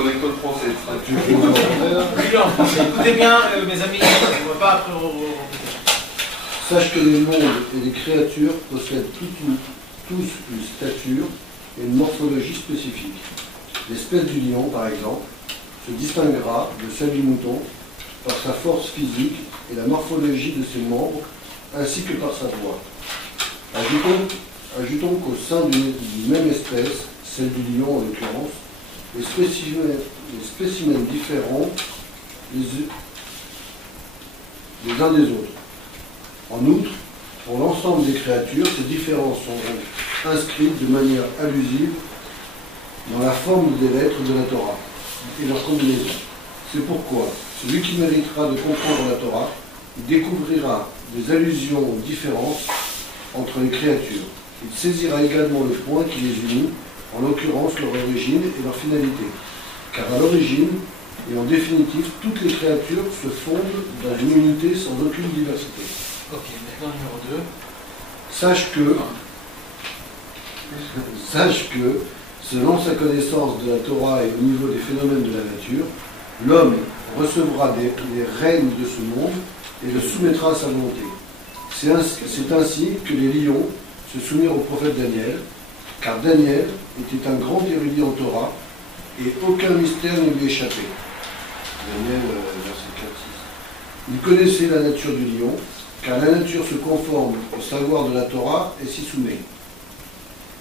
connais que le français. Écoutez bien, mes amis, on ne va pas après. Sache que les mondes et les créatures possèdent tous une stature et une morphologie spécifique. L'espèce du lion, par exemple, se distinguera de celle du mouton par sa force physique et la morphologie de ses membres, ainsi que par sa voix. Ajoutons qu'au sein d'une même espèce, celle du lion en l'occurrence, les spécimens différents les uns des autres. En outre, pour l'ensemble des créatures, ces différences sont donc inscrites de manière allusive dans la forme des lettres de la Torah et leur combinaison. C'est pourquoi celui qui méritera de comprendre la Torah découvrira des allusions aux différences entre les créatures. Il saisira également le point qui les unit, en l'occurrence leur origine et leur finalité. Car à l'origine, et en définitive, toutes les créatures se fondent dans une unité sans aucune diversité. Ok, maintenant numéro 2. Sache que, selon sa connaissance de la Torah et au niveau des phénomènes de la nature, l'homme recevra les règnes de ce monde et le soumettra à sa volonté. C'est ainsi que les lions se soumirent au prophète Daniel, car Daniel était un grand érudit en Torah et aucun mystère ne lui échappait. Daniel, verset 4-6. Il connaissait la nature du lion, car la nature se conforme au savoir de la Torah et s'y soumet.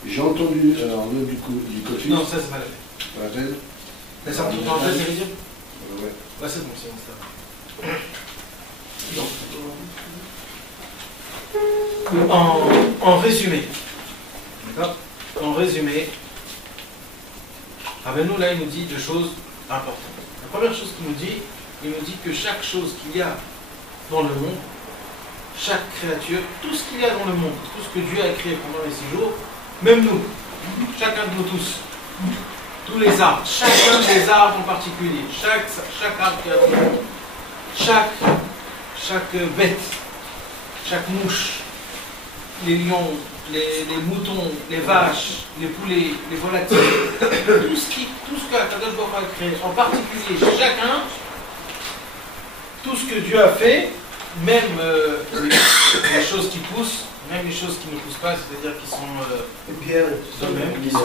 J'ai entendu, alors là, du coup, du côté. Non, ça c'est pas la peine. Pas la peine. Mais ça retourne en fait, ça veut dire Ouais. Ouais, c'est bon, c'est bon, ça va. En résumé, d'accord? En résumé, Rabbeinu là, il nous dit deux choses importantes. La première chose qu'il nous dit, il nous dit que chaque chose qu'il y a dans le monde, chaque créature, tout ce qu'il y a dans le monde, tout ce que Dieu a créé pendant les 6 jours, même nous, chacun de nous tous, tous les arbres, chacun des arbres en particulier, chaque arbre qu'il y a dans le monde, chaque bête, chaque mouche, les lions, les moutons, les vaches, les poulets, les volatiles, tout ce que Akadosh Baruch Hu a créé, en particulier chacun, tout ce que Dieu a fait, même les choses qui poussent, même les choses qui ne poussent pas, c'est-à-dire qui sont d'eux-mêmes, qui sont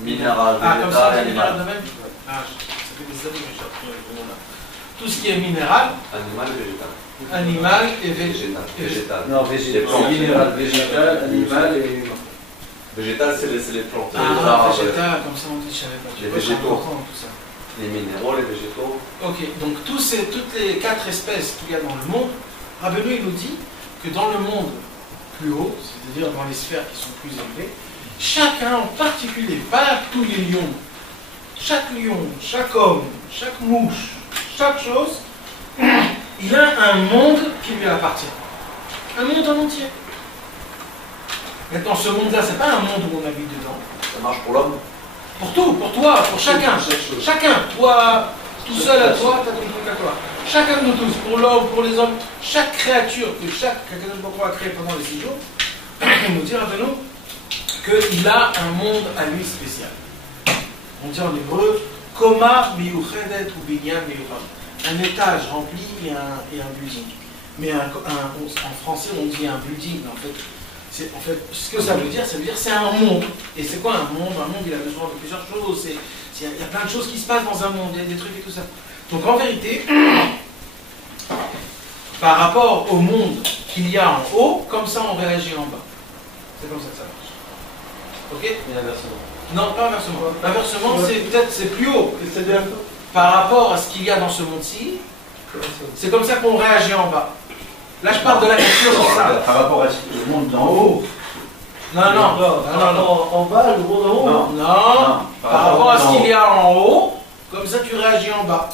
minéral, comme ça, végétal, minéral animal. d'eux-mêmes. Ça fait des années que j'ai appris le nom-là. Tout ce qui est minéral, Animal et végétal. animal et végétal. Végétal. Non, végétal. Minéral, végétal, animal et humain. Végétal, c'est les plantes. Les Ah, arbres, végétal, comme ça on dit, je savais pas. Les végétaux. Tout ça. les minéraux, les végétaux. Ok, donc toutes les 4 espèces qu'il y a dans le monde, Rabbeinu il nous dit que dans le monde plus haut, c'est-à-dire dans les sphères qui sont plus élevées, chacun en particulier, pas tous les lions, chaque lion, chaque homme, chaque mouche, chaque chose, il a un monde qui lui appartient. Un monde en entier. Maintenant, ce monde-là, c'est pas un monde où on habite dedans. Ça marche pour l'homme? Pour tout, pour toi, pour chacun. Chacun. Toi, tout seul à toi, tu as ton truc à toi. Chacun de nous tous, pour l'homme, pour les hommes, chaque créature que quelqu'un de a créé pendant les 6 jours, il nous dit, rappelez-nous, qu'il a un monde à lui spécial. On dit en hébreu, Koma miyuchedet ou binyan miyuchad. Un étage rempli et un building. Mais en français, on dit un building, mais en fait, ce que ça veut dire c'est un monde. Et c'est quoi un monde? Un monde, il a besoin de plusieurs choses. Il y a plein de choses qui se passent dans un monde, il y a des trucs et tout ça. Donc en vérité, par rapport au monde qu'il y a en haut, comme ça on réagit en bas. C'est comme ça que ça marche. Ok? Et l'inversement. Non, pas inversement. L'inversement, c'est plus haut. C'est-à-dire par rapport à ce qu'il y a dans ce monde-ci, c'est comme ça qu'on réagit en bas. Là, je parle de la nature comme ça. Par rapport à ce monde d'en haut. Non. En bas, le monde d'en haut. Non. Par rapport à ce qu'il y a en haut, comme ça tu réagis en bas.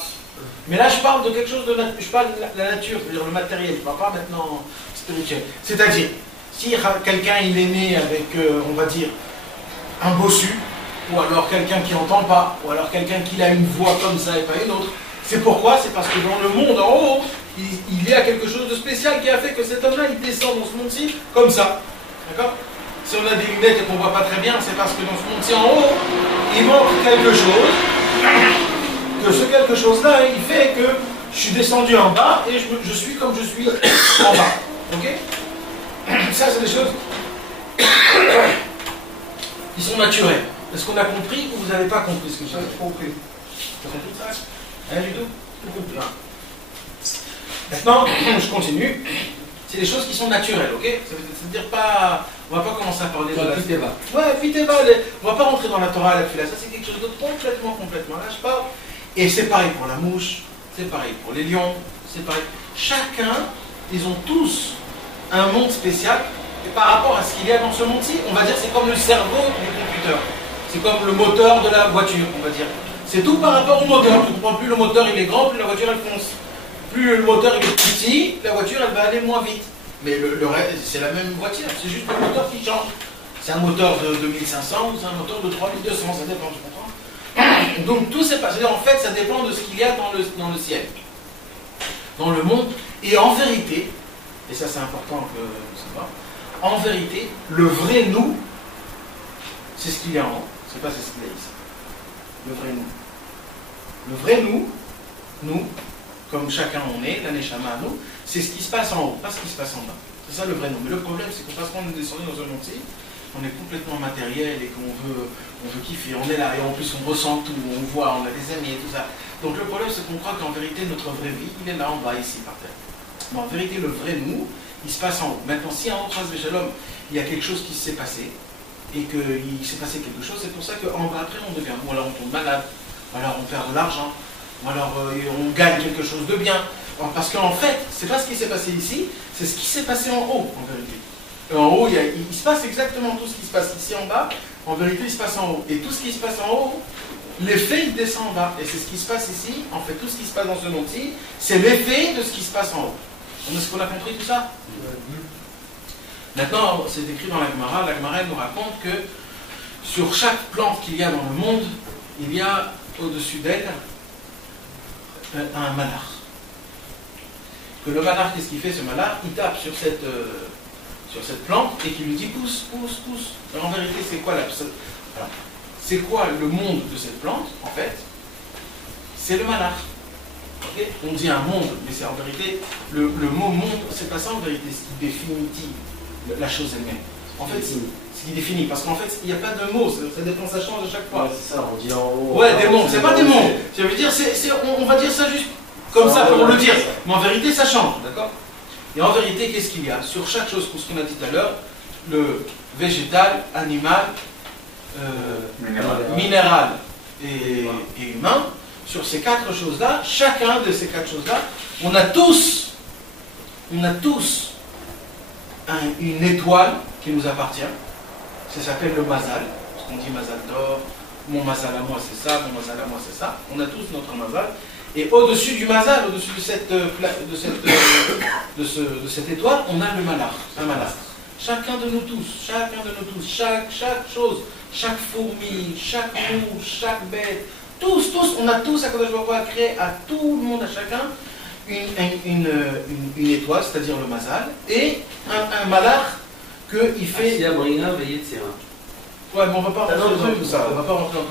Mais là, je parle de quelque chose de je parle de la nature, c'est-à-dire le matériel. Je ne parle pas maintenant spirituel. C'est-à-dire, si quelqu'un il est né avec, on va dire, un bossu, ou alors quelqu'un qui n'entend pas, ou alors quelqu'un qui a une voix comme ça et pas une autre. C'est pourquoi? C'est parce que dans le monde en haut, il y a quelque chose de spécial qui a fait que cet homme-là, il descend dans ce monde-ci comme ça. D'accord? Si on a des lunettes et qu'on ne voit pas très bien, c'est parce que dans ce monde-ci en haut, il manque quelque chose. que ce quelque chose-là, il fait que je suis descendu en bas et je suis comme je suis en bas. Ok? Ça, c'est des choses qui sont naturelles. Est-ce qu'on a compris ou vous n'avez pas compris ce que j'ai compris? Vous avez compris ça? Rien du tout? Tout compris. Maintenant, je continue. C'est des choses qui sont naturelles, ok? C'est-à-dire pas... On va pas commencer à parler de la... Piteva. Ouais, Piteva, on va pas rentrer dans la Torah et la Fila. Ça, c'est quelque chose d'autre complètement. Là, je parle. Et c'est pareil pour la mouche, c'est pareil pour les lions, c'est pareil. Chacun, ils ont tous un monde spécial. Et par rapport à ce qu'il y a dans ce monde-ci, on va dire c'est comme le cerveau du computer. C'est comme le moteur de la voiture, on va dire. C'est tout par rapport au moteur. Tu comprends, plus le moteur il est grand, plus la voiture elle fonce. Plus le moteur il est petit, la voiture elle va aller moins vite. Mais le reste, c'est la même voiture, c'est juste le moteur qui change. C'est un moteur de 2500 ou c'est un moteur de 3200, ça dépend, tu comprends? Donc tout c'est pas. C'est-à-dire en fait ça dépend de ce qu'il y a dans le ciel, dans le monde. Et en vérité, et ça c'est important que vous sachiez, en vérité, le vrai nous, c'est ce qu'il y a en haut. C'est pas ce qu'il y a ici. Le vrai nous. Le vrai nous, comme chacun on est, la Neshama à nous, c'est ce qui se passe en haut, pas ce qui se passe en bas. C'est ça le vrai nous. Mais le problème, c'est que parce qu'on est descendu dans un monde-ci, on est complètement matériel et qu'on veut kiffer. On est là et en plus on ressent tout, on voit, on a des amis et tout ça. Donc le problème, c'est qu'on croit qu'en vérité, notre vraie vie, il est là en bas, ici, par terre. Mais en vérité, le vrai nous, il se passe en haut. Maintenant, si en haut, Shalom, il y a quelque chose qui s'est passé, et qu'il s'est passé quelque chose, c'est pour ça qu'en bas, après, on devient, ou alors on tombe malade, ou alors on perd de l'argent, ou alors on gagne quelque chose de bien. Parce qu'en fait, c'est pas ce qui s'est passé ici, c'est ce qui s'est passé en haut, en vérité. Et en haut, il se passe exactement tout ce qui se passe ici en bas, en vérité, il se passe en haut. Et tout ce qui se passe en haut, l'effet, il descend en bas. Et c'est ce qui se passe ici, en fait, tout ce qui se passe dans ce monde-ci, c'est l'effet de ce qui se passe en haut. Est-ce qu'on a compris tout ça? Maintenant, c'est écrit dans la Gemara. La Gemara nous raconte que sur chaque plante qu'il y a dans le monde, il y a au-dessus d'elle un malach. Que le malach, qu'est-ce qu'il fait ce malach? Il tape sur cette plante et qui lui dit pousse, pousse, pousse. Alors, en vérité, c'est quoi c'est quoi le monde de cette plante? En fait, c'est le malach. Okay? On dit un monde, mais c'est en vérité, le mot monde, c'est pas ça en vérité, ce qui définit la chose elle-même. En fait, c'est ce qui définit, parce qu'en fait, il n'y a pas de mots, ça dépend, ça change à chaque fois. Ouais, c'est ça, on dit en haut. Ouais, des mondes, c'est pas des mondes. Ça veut dire, on va dire ça juste comme ça pour le dire, mais en vérité, ça change, d'accord? Et en vérité, qu'est-ce qu'il y a? Sur chaque chose, pour ce qu'on a dit tout à l'heure, le végétal, animal, minéral et humain, sur ces quatre choses-là, chacun de ces quatre choses-là, on a tous une étoile qui nous appartient. Ça s'appelle le mazal. Parce qu'on dit mazal d'or, mon mazal à moi c'est ça, mon mazal à moi c'est ça. On a tous notre mazal. Et au-dessus du mazal, au-dessus de cette étoile, on a le malach. Un malach. Chacun de nous tous, chaque chose, chaque fourmi, chaque mouche, chaque bête, tous, on a tous, à Kadosh Baruch Hu a créé à tout le monde, à chacun, une étoile, c'est-à-dire le mazal, et un malach qu'il fait... Ouais, mais on va pas rentrer dans tout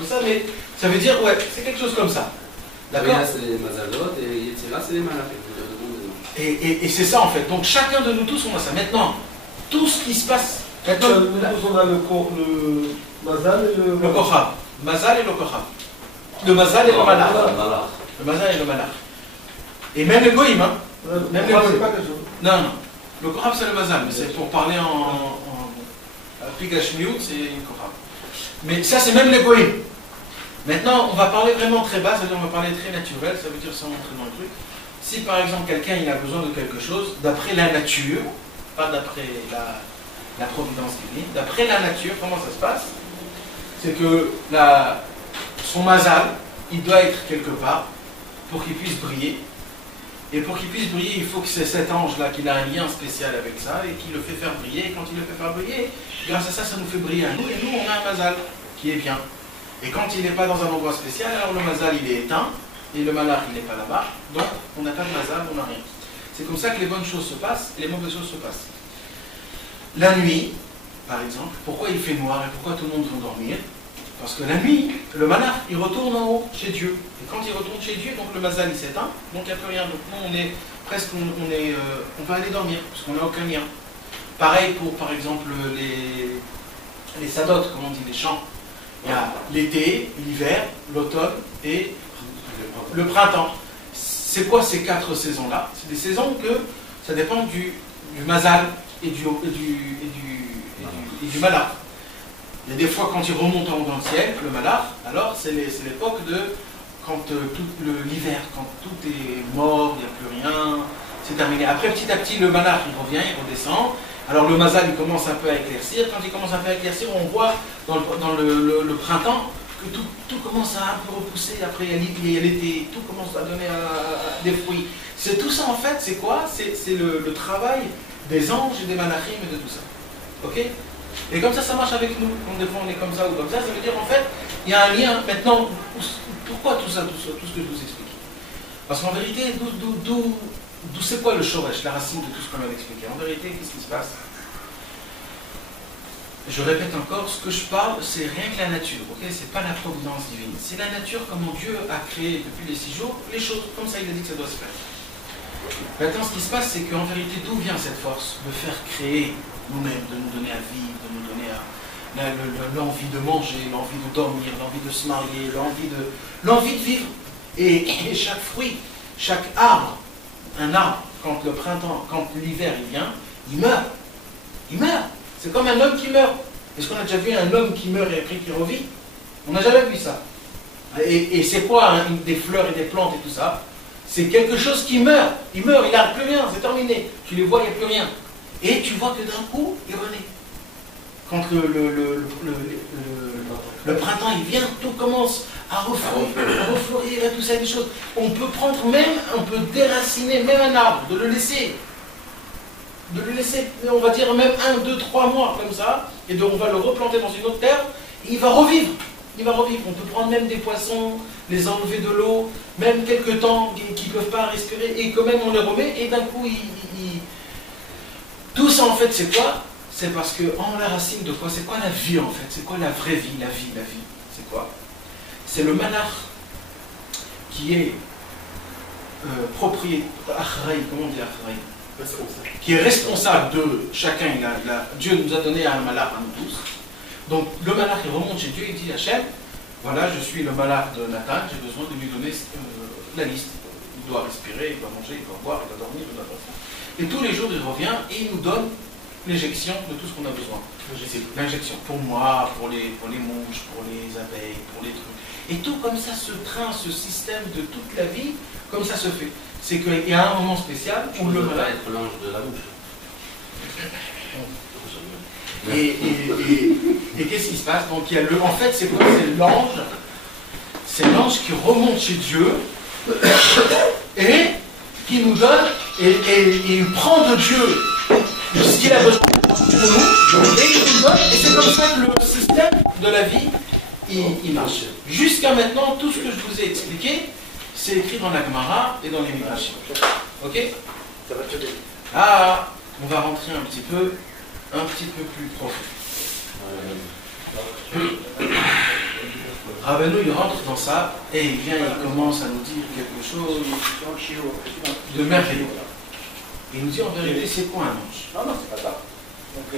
ça, mais ça veut dire, ouais, c'est quelque chose comme ça. D'accord? C'est les mazalot et Yetzira, c'est les malach. Et c'est ça en fait, donc chacun de nous tous, on a ça. Maintenant, tout ce qui se passe... Maintenant, on a le mazal et le kochab. Mazal et le kochab. Le mazal et le malach. Le mazal et le malach. Et même les goïms, hein. Même les goïms. Non. Le kochab c'est le mazal, mais c'est pour parler en pigashmiut, c'est une kochab. Mais ça c'est même les goïms. Maintenant, on va parler vraiment très bas, c'est-à-dire on va parler très naturel, ça veut dire sans rentrer dans le truc. Si par exemple quelqu'un il a besoin de quelque chose, d'après la nature, pas d'après la providence divine, d'après la nature, comment ça se passe? C'est que son mazal, il doit être quelque part pour qu'il puisse briller. Et pour qu'il puisse briller, il faut que c'est cet ange-là qu'il a un lien spécial avec ça et qu'il le fait faire briller. Et quand il le fait faire briller, grâce à ça, ça nous fait briller à nous. Et nous, on a un mazal qui est bien. Et quand il n'est pas dans un endroit spécial, alors le mazal, il est éteint. Et le malach, il n'est pas là-bas. Donc, on n'a pas de mazal, on n'a rien. C'est comme ça que les bonnes choses se passent et les mauvaises choses se passent. La nuit, par exemple, pourquoi il fait noir et pourquoi tout le monde veut dormir? Parce que la nuit, le malach, il retourne en haut, chez Dieu. Et quand il retourne chez Dieu, donc le mazal, il s'éteint, donc il n'y a plus rien. Donc nous, on est presque, on va aller dormir, parce qu'on n'a aucun lien. Pareil pour, par exemple, les sadot, comme on dit, les champs. Il y a l'été, l'hiver, l'automne et le printemps. C'est quoi ces 4 saisons-là? C'est des saisons que ça dépend du mazal et du malach. Il y a des fois quand il remonte en haut dans le ciel, le malach, alors c'est l'époque de quand l'hiver, quand tout est mort, il n'y a plus rien, c'est terminé. Après petit à petit le malach il revient, il redescend. Alors le mazal il commence un peu à éclaircir. Quand il commence un peu à éclaircir, on voit dans le printemps que tout commence à un peu repousser. Après il y a l'été, tout commence à donner des fruits. C'est tout ça en fait, c'est quoi? C'est le travail des anges et des malachim et de tout ça. Ok? Et comme ça marche avec nous. Quand des fois on est comme ça ou comme ça veut dire en fait, il y a un lien. Maintenant, pourquoi tout ce que je vous explique? Parce qu'en vérité, d'où c'est quoi le shoresh, la racine de tout ce qu'on vient d'expliquer? En vérité, qu'est-ce qui se passe? Je répète encore, ce que je parle, c'est rien que la nature, ok? C'est pas la providence divine. C'est la nature, comment Dieu a créé depuis les 6 jours, les choses comme ça, il a dit que ça doit se faire. Maintenant, ce qui se passe, c'est qu'en vérité, d'où vient cette force de faire créer nous-mêmes, de nous donner à vivre, de nous donner l'envie de manger, l'envie de dormir, l'envie de se marier, l'envie de vivre. Et chaque fruit, chaque arbre, un arbre, quand le printemps, quand l'hiver il vient, il meurt. Il meurt. C'est comme un homme qui meurt. Est-ce qu'on a déjà vu un homme qui meurt et après qui revit? On n'a jamais vu ça. Et c'est quoi hein, des fleurs et des plantes et tout ça? C'est quelque chose qui meurt. Il meurt, il n'a plus rien, c'est terminé. Tu les vois, il n'y a plus rien. Et tu vois que d'un coup, il renaît. Quand le printemps il vient, tout commence à refleurir et tout ça, des choses. On peut prendre même, on peut déraciner même un arbre, de le laisser, on va dire même 1, 2, 3 mois comme ça, et on va le replanter dans une autre terre, et il va revivre. Il va revivre. On peut prendre même des poissons, les enlever de l'eau, même quelques temps qui ne peuvent pas respirer, et quand même on les remet, et d'un coup, tout ça en fait, c'est quoi? C'est parce que en la racine de quoi? C'est quoi la vie en fait? C'est quoi la vraie vie? La vie. C'est quoi? C'est le malach qui est propriétaire, comment on dit achraï? Qui est responsable de chacun. Dieu nous a donné un malach à nous tous. Donc le malach il remonte chez Dieu, il dit Hachem, voilà, je suis le malach de Nathan, j'ai besoin de lui donner la liste. Il doit respirer, il doit manger, il doit boire, il doit dormir, il doit faire ça. Et tous les jours il revient et il nous donne l'éjection de tout ce qu'on a besoin. L'injection pour moi, pour les mouches, pour les abeilles, pour les trucs. Et tout comme ça, ce train, ce système de toute la vie, comme ça se fait. C'est qu'il y a un moment spécial où le malade être l'ange de la bouche. Et qu'est-ce qui se passe? Donc il y a en fait, c'est quoi? C'est l'ange qui remonte chez Dieu et qui nous donne, et il prend de Dieu ce qu'il a besoin pour nous, et il nous donne, et c'est comme ça que le système de la vie, il marche. Jusqu'à maintenant, tout ce que je vous ai expliqué, c'est écrit dans la Gemara et dans les Midrashim. Ok? Ah, on va rentrer un petit peu plus profond. Rabbeinu, il rentre dans ça, et il vient, il commence à nous dire quelque chose de merveilleux. Il nous dit en vérité, c'est quoi un ange?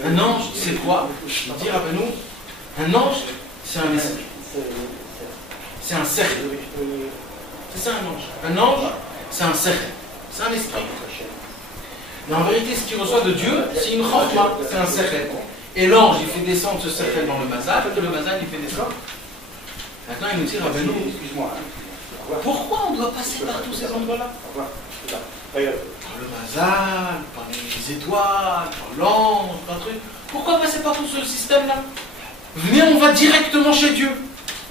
Un ange, c'est quoi? Il dit Rabbeinu, un ange, c'est un esprit. C'est un cercle. C'est ça un ange. Un ange, c'est un cercle. C'est un esprit. Mais en vérité, ce qu'il reçoit de Dieu, c'est une chokma, c'est un cercle. Et l'ange, il fait descendre ce cercle dans le mazal, et le mazal, il fait descendre. Maintenant, il nous dit Rabbeinu, pourquoi on doit passer par tous ces endroits-là? Par le mazal, par les étoiles, par l'ange, par le truc. Pourquoi passer par tout ce système-là? Venez, on va directement chez Dieu.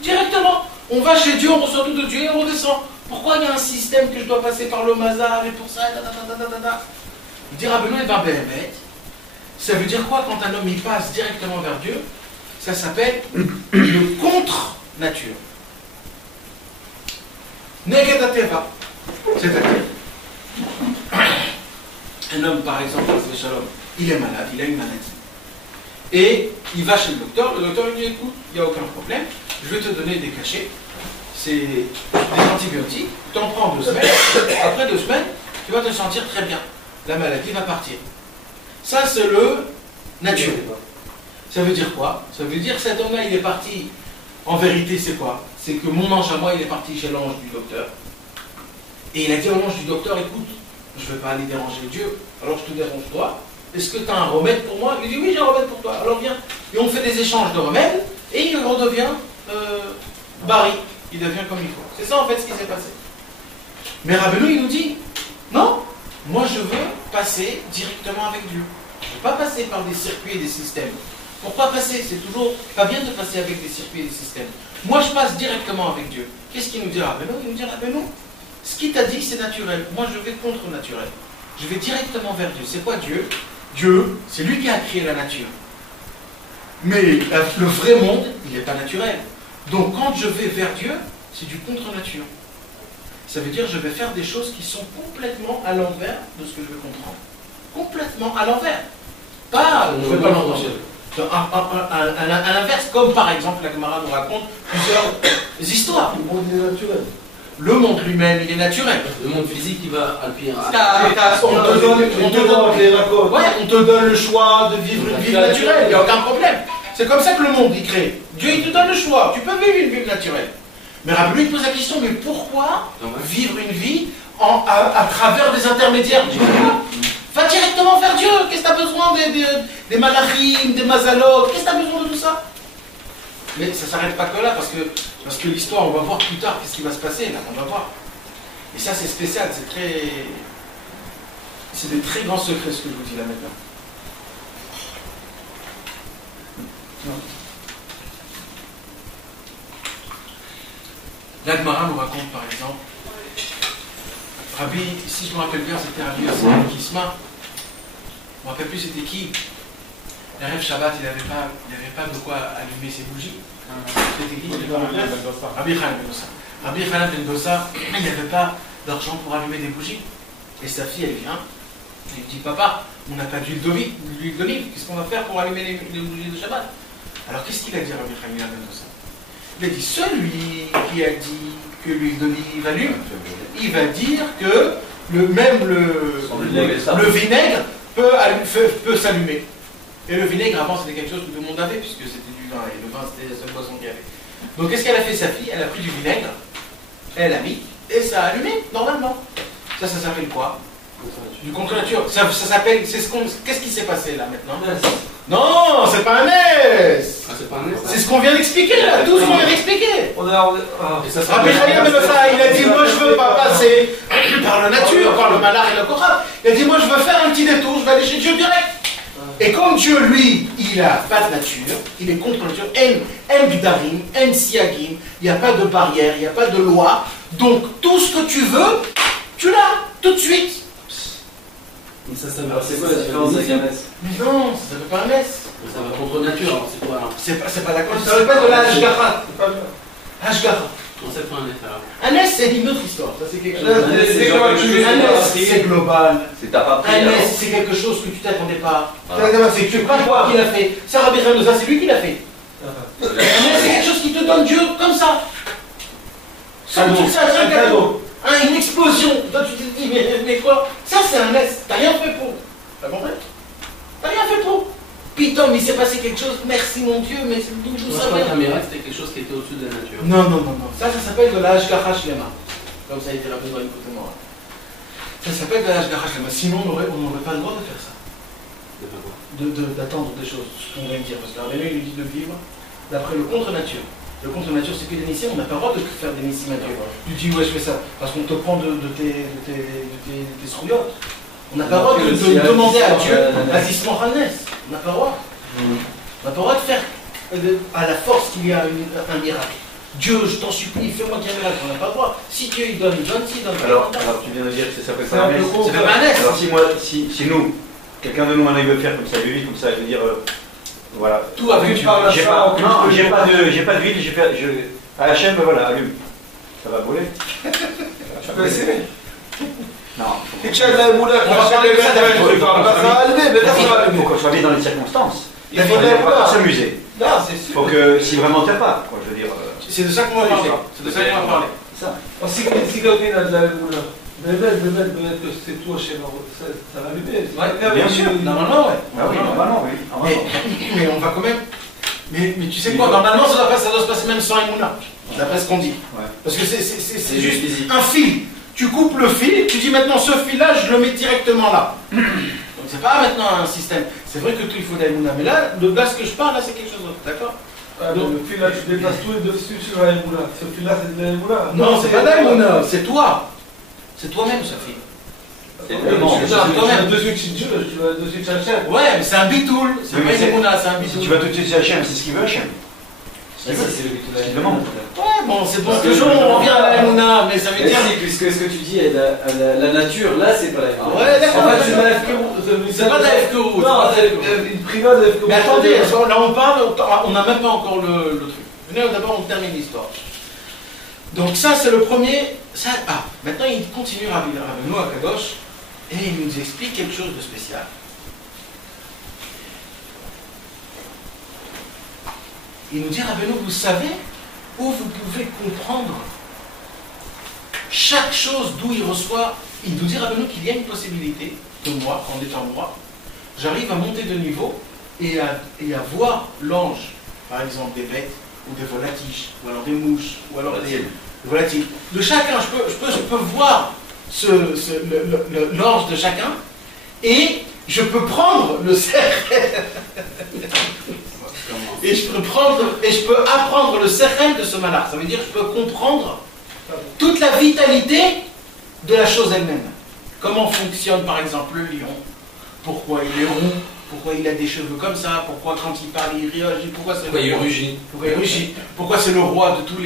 Directement. On va chez Dieu, on reçoit tout de Dieu et on redescend. Pourquoi il y a un système que je dois passer par le mazal et pour ça, Il dit Rabbeinu et ben Béhémet. Ça veut dire quoi quand un homme il passe directement vers Dieu? Ça s'appelle le contre-nature. Negedateva. C'est-à-dire, un homme par exemple, il est malade, il a une maladie. Et il va chez le docteur lui dit écoute, il n'y a aucun problème, je vais te donner des cachets, c'est des antibiotiques, tu en prends 2 semaines, après 2 semaines, tu vas te sentir très bien. La maladie va partir. Ça, c'est le naturel. Ça veut dire quoi? Ça veut dire que cet homme-là, il est parti. En vérité, c'est quoi? C'est que mon ange à moi, il est parti chez l'ange du docteur. Et il a dit à l'ange du docteur, écoute, je ne vais pas aller déranger Dieu, alors je te dérange toi. Est-ce que tu as un remède pour moi? Il dit, oui, j'ai un remède pour toi. Alors viens. Et on fait des échanges de remèdes, et il redevient Barry. Il devient comme il faut. C'est ça, en fait, ce qui s'est passé. Mais Rabbeinu, il nous dit, non, moi, je veux passer directement avec Dieu. Je ne veux pas passer par des circuits et des systèmes. Pourquoi passer? C'est toujours pas bien de passer avec des circuits et des systèmes. Moi, je passe directement avec Dieu. Qu'est-ce qu'il nous dit Rabbeinu? Il nous dit, Rabbeinu, ce qu'il t'a dit, c'est naturel. Moi, je vais contre naturel. Je vais directement vers Dieu. C'est quoi Dieu? Dieu, c'est lui qui a créé la nature. Mais le vrai monde, il n'est pas naturel. Donc, quand je vais vers Dieu, c'est du contre-nature. Ça veut dire que je vais faire des choses qui sont complètement à l'envers de ce que je veux comprendre. Complètement à l'envers. Pas, je ne vais pas l'entendre. À l'inverse, comme par exemple la Gemara nous raconte plusieurs histoires. Le monde est naturel. Le monde lui-même, il est naturel. Le monde physique, il va à le pire. On te donne le choix de vivre une vie naturelle, il n'y a aucun problème. C'est comme ça que le monde est créé. Dieu, il te donne le choix. Tu peux vivre une vie naturelle. Mais Rabbeinu, il pose la question, mais pourquoi vivre une vie à travers des intermédiaires? Va directement vers Dieu. Qu'est-ce que tu as besoin des malachim, des mazalot? Qu'est-ce que tu as besoin de tout ça? Mais ça ne s'arrête pas que là, parce que l'histoire, on va voir plus tard qu'est-ce qui va se passer, là, on va voir. Et ça, c'est spécial, c'est des très grands secrets, ce que je vous dis là maintenant. L'Agmara nous raconte, par exemple, Rabbi, si je me rappelle bien, c'était Rabbi Yosef Kisma. Je ne me rappelle plus c'était qui. Le rêve Shabbat, il n'avait pas de quoi allumer ses bougies. C'était qui? Rabbi Chaim Ben Dossa. Rabbi Chaim Ben Dossa, il n'avait pas d'argent pour allumer des bougies. Et sa fille, elle vient. Elle dit, papa, on n'a pas d'huile d'olive. Qu'est-ce qu'on va faire pour allumer les bougies de Shabbat? Alors qu'est-ce qu'il a dit Rabbi Chaim Ben Dossa? Il a dit, celui qui a dit que l'huile d'olive allume, il va dire que le vinaigre peut s'allumer. Et le vinaigre, avant, c'était quelque chose que tout le monde avait, puisque c'était du vin, et le vin, c'était la seule boisson qu'il y avait. Donc, qu'est-ce qu'elle a fait, sa fille? Elle a pris du vinaigre, elle a mis, et ça a allumé, normalement. Ça s'appelle quoi? Du contre-nature. Ça s'appelle, qu'est-ce qui s'est passé, là, maintenant? Non, c'est pas un S. Ah, c'est pas un S. C'est ce qu'on vient d'expliquer, là, tout ce qu'on vient d'expliquer. Et ça sera Rabbi Chaim Ben Dossa, il a dit, moi, je veux pas passer par la nature, par le malach et le korah. Il a dit, moi, je veux faire un petit détour, je vais aller chez Dieu direct. Et comme Dieu, lui, il n'a pas de nature, il est contre nature, en gdarim, en siagim, il n'y a pas de barrière, il n'y a pas de loi, donc tout ce que tu veux, tu l'as, tout de suite. Mais ça veut c'est quoi la différence avec un S? Non, ça ne veut pas un S. Ça va contre nature, alors c'est quoi alors? C'est pas d'accord, ça ne veut pas de la Hashgacha. Hashgacha. On sait pas un S alors. Un S, c'est une autre histoire, ça c'est quelque chose. Un S, c'est global. C'est t'as pas pris. Un alors. S, c'est quelque chose que tu t'attendais pas. Voilà. C'est que tu pas toi qui l'a fait. C'est Rabbi Chaim Ben Dossa, c'est lui qui l'a fait. Un S, c'est quelque chose qui te donne Dieu comme ça. Sans que tu le saches, un cadeau. Une explosion. Toi, tu te dis, mais quoi? Ça, c'est un S. T'as rien fait pour. T'as compris? T'as rien fait pour. Pitom, il s'est passé quelque chose. Merci mon Dieu, mais c'est d'où Moi, je crois qu'un miracle, c'était quelque chose qui était au-dessus de la nature. Non. Ça s'appelle de la Hashgacha Shlema. Comme ça a été rappelé dans l'écoutement. Ça s'appelle de la Hashgacha Shlema. Sinon, on n'aurait pas le droit de faire ça. D'attendre des choses, ce qu'on vient de dire. Parce que Rabbeinu, il nous dit de vivre d'après le contre-nature. Le contre-nature, c'est que des nissim, on n'a pas le droit de faire des nissim à Dieu. Tu dis, ouais, je fais ça. Parce qu'on te prend de tes srouillottes. On n'a pas le droit de demander à Dieu, Azisman Hannes. On n'a pas le droit. On n'a pas le droit de faire à la force qu'il y a un miracle. Dieu, je t'en supplie, fais-moi qu'il y ait un miracle. On n'a pas le droit. Si Dieu il donne, s'il donne. Alors, tu viens de dire que ça s'appelle C'est pas un un peu S. con. Ça fait pas un S. Alors si nous, quelqu'un de nous maintenant il veut faire comme ça, lui, comme ça, je veux dire, voilà. Tout avec Dieu. J'ai pas d'huile, à Hachem, voilà, allume. Ça va brûler. Tu peux essayer. Non. Et tu as de la moula, tu vas faire les ça va allumer, mais là ça va Il allumer. faut qu'on soit bien dans les circonstances. Il faut On ne va pas pas s'amuser. Non, c'est sûr. Il faut que, si vraiment t'as pas, quoi, je veux dire. c'est de ça qu'on va parler. C'est de ça qu'on va parler. הסיגרטין עד לאמונה. באמת, que c'est toi chez moi. Ça va m'aider. Ouais, bien sûr. Normalement, ouais. Ah oui, normalement, oui. Mais on va quand même. Mais tu sais quoi, normalement, ça doit se passer même sans Emouna, d'après ce qu'on dit. Ouais. Parce que c'est juste un fil. Tu coupes le fil, tu dis maintenant ce fil-là, je le mets directement là. Donc c'est pas maintenant un système. C'est vrai que tout il faut d'Aïmouna. Mais là, ce que je parle, là, c'est quelque chose d'autre. D'accord? Donc, le fil là, tu déplaces tout et dessus sur l'Aïmouna. Ce fil là, c'est de l'Aïmouna. Non, c'est pas d'Aïmouna, c'est toi. C'est toi-même, ce fil. C'est toi-même. Dessus, tu vas dessus, tu achètes. Ouais, mais c'est un bitoul. C'est Oui, pas mais Aïmouna, c'est un Si bitoul. tu vas tout de suite chez Hachem, c'est ce qu'il veut Hachem. C'est le but de Ce qu'il demande. Ouais, bon, c'est bon, toujours on revient à l'Aïmouna, mais ça veut dire. puisque ce que tu dis est la nature, là c'est pas la nature. Ouais, d'accord. En fait, c'est la FKO. C'est pas de la FKO. Non, c'est une private de FKO. Mais attendez, là on parle, on n'a même pas encore le truc. Venez d'abord, on termine l'histoire. Donc ça c'est le premier. Maintenant il continue Rabbeinu Akadosh et il nous explique quelque chose de spécial. Il nous dit, Rabbeinu, vous savez où vous pouvez comprendre chaque chose d'où il reçoit. Il nous dit, Rabbeinu, qu'il y a une possibilité de moi, en étant moi, j'arrive à monter de niveau et à voir l'ange, par exemple des bêtes, ou des volatiges, ou alors des mouches, ou alors des volatiles. De chacun, je peux voir l'ange de chacun, et je peux prendre le cercle, et je peux apprendre le cercle de ce malheur. Ça veut dire que je peux comprendre toute la vitalité de la chose elle-même. Comment fonctionne par exemple le lion, pourquoi il est rond, pourquoi il a des cheveux comme ça, pourquoi quand il parle il réagit, pourquoi il rugit, pourquoi c'est le roi de tous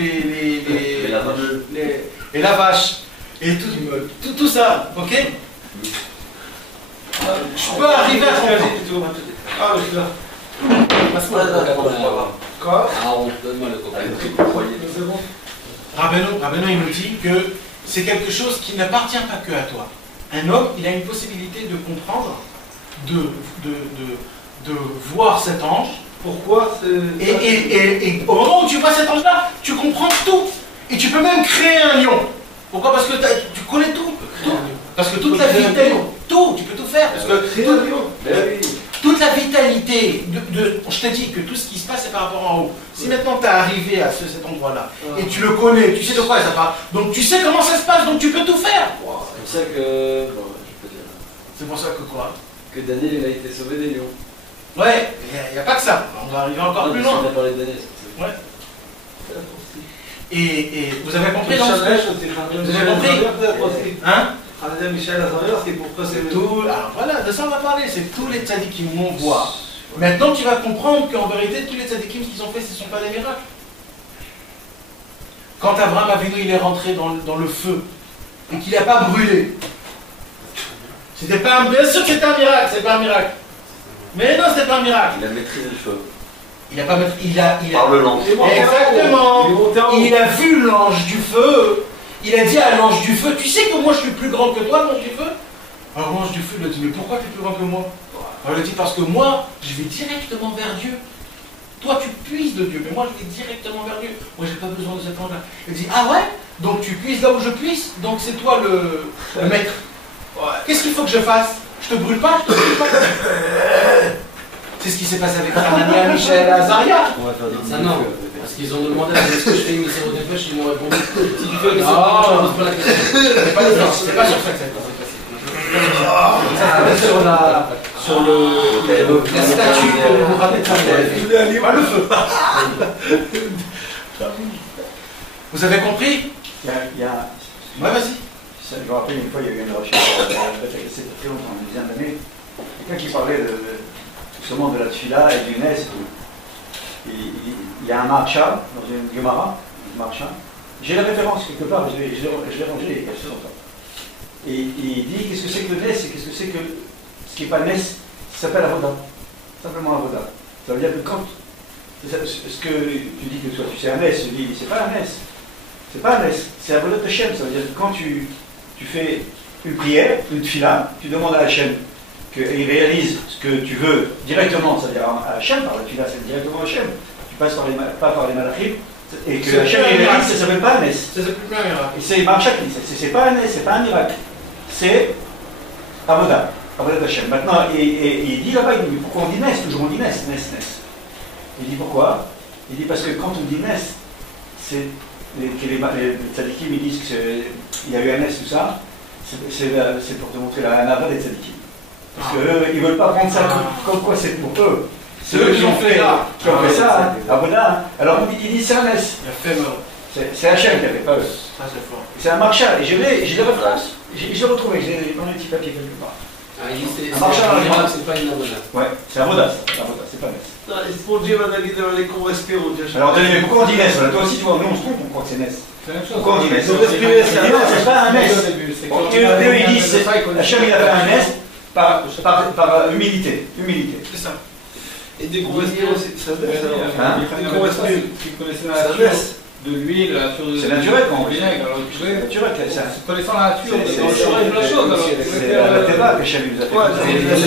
et la vache, et tout ça, ok? Je peux arriver à comprendre. Ah, je suis là. Quoi? Donne-moi le copain. C'est bon. Rabbeinu, il nous dit que c'est quelque chose qui n'appartient pas que à toi. Un homme, il a une possibilité de comprendre, de voir cet ange. Pourquoi c'est... Et au moment où tu vois cet ange-là, tu comprends tout. Et tu peux même créer un lion. Pourquoi? Parce que tu connais tout. Parce que toute la vitalité, tout, tu peux tout faire. Parce que toute la vitalité, je te dis que tout ce qui se passe, c'est par rapport en haut. Si maintenant tu es arrivé à cet endroit-là, et tu le connais, tu sais de quoi ça parle, donc tu sais comment ça se passe, donc tu peux tout faire. C'est pour ça que... Bon, je peux dire. C'est pour ça que quoi? Que Daniel, il a été sauvé des lions. Ouais, il n'y a pas que ça. On va arriver encore plus loin. On a parlé de Daniel, c'est Ouais. Et vous avez compris dans ce que... Vous avez compris? Hein? C'est pourquoi c'est tout. Alors voilà, de ça on va parler. C'est tous les tzadikim qu'on voit. Maintenant tu vas comprendre qu'en vérité, tous les tzadikim, ce qu'ils ont fait, ce ne sont pas des miracles. Quand Abraham Avinu il est rentré dans le feu et qu'il n'a pas brûlé, c'était pas bien sûr que c'était un miracle, c'est pas un miracle. Mais non, c'était pas un miracle. Il a maîtrisé le feu. Il a pas il a Par le lance. exactement. Il a vu l'ange du feu. Il a dit à l'ange du feu, tu sais que moi je suis plus grand que toi, l'ange du feu? Alors l'ange du feu lui a dit, mais pourquoi tu es plus grand que moi? Alors il a dit, parce que moi, je vais directement vers Dieu. Toi tu puises de Dieu, mais moi je vais directement vers Dieu. Moi j'ai pas besoin de cet ange-là. Il dit, ah ouais? Donc tu puises là où je puisse? Donc c'est toi le maître. Qu'est-ce qu'il faut que je fasse? Je te brûle pas? Je te brûle pas? C'est ce qui s'est passé avec Hanania, Michel, Azaria. Ça non. Parce qu'ils ont demandé est-ce que je fais une mission de dépêche, ils m'ont répondu si tu fais une mission de dépêche, je ne pose pas la question. C'est pas sur ça que ça c'est sur la statue que vous rappelez de pas le feu. Vous avez compris? Ouais, vas-y. Je me rappelle une fois, il y a eu une recherche, c'était très longtemps, une dizaine d'années, quelqu'un qui parlait justement de la tfila et du Nes et tout. Il y a un marcha dans une Gemara, j'ai la référence quelque part, je l'ai rangé il y a assez longtemps. Et il dit qu'est-ce que c'est que le Nes et qu'est-ce que c'est que ce qui n'est pas Nes, ça s'appelle Avoda. Simplement Avoda. Ça veut dire que quand ce que tu dis que toi tu sais un Nes, je dis c'est pas un Nes. C'est pas un Nes, c'est Avoda Hashem. Ça veut dire que quand tu fais une prière, une tfila, tu demandes à Hashem qu'il réalise ce que tu veux directement, c'est-à-dire à Hachem, par la tfila, c'est directement à Hachem. Tu passes pas par les malachim, Et que Hachem il a dit, ça s'appelle pas un Nes. Ça s'appelle plus un miracle. Et c'est Marshak, c'est pas un Nes, c'est pas un miracle. C'est Avoda, Avoda d'Hachem. Maintenant, et il dit là-bas, il dit, pourquoi on dit Nes? Toujours on dit Nes, Nes, Nes. Il dit pourquoi? Il dit parce que quand on dit Nes, c'est que les tzadikim ils disent qu'il y a eu un Nes, tout ça, c'est pour te montrer la nava des tzadikim. Parce qu'ils ne veulent pas prendre ça comme quoi c'est pour eux. C'est eux qui ont fait ça. Qui ont fait ça, Avoda. Alors il dit c'est un Nes. Il a fait mort. C'est Hachem qui a fait, pas eux. Ah, c'est fort. C'est un marshal. Et j'ai les références. Je l'ai retrouvé, j'ai dans les petits papiers quelque part. Ah, il dit Un marshal, c'est un miracle, c'est pas une abonnade. Ouais, c'est Avoda, c'est pas Nes. Non, il se pour dire, on a dit dans les cours respiro. Alors, mais pourquoi on dit Nes? Toi aussi, tu vois, nous on se trompe, on croit que c'est Nes. C'est la même chose. Pourquoi on dit Nes? Ils ont respiré, c'est un Non, Nes. c'est pas un Nes. Bon, eux, ils disent, Hachem il a fait un Nes par humilité. C'est ça. Et des cours respiro aussi. Ça Hein? des cours respiro. Qui connaissait la Ça nature baisse. de l'huile, la nature de C'est naturel quand on dit. vinaigre. Alors, C'est naturel, ça. connaissant la nature, C'est- on change la chose. Alors, C'est la Teva que Hachem nous a fait. Ouais,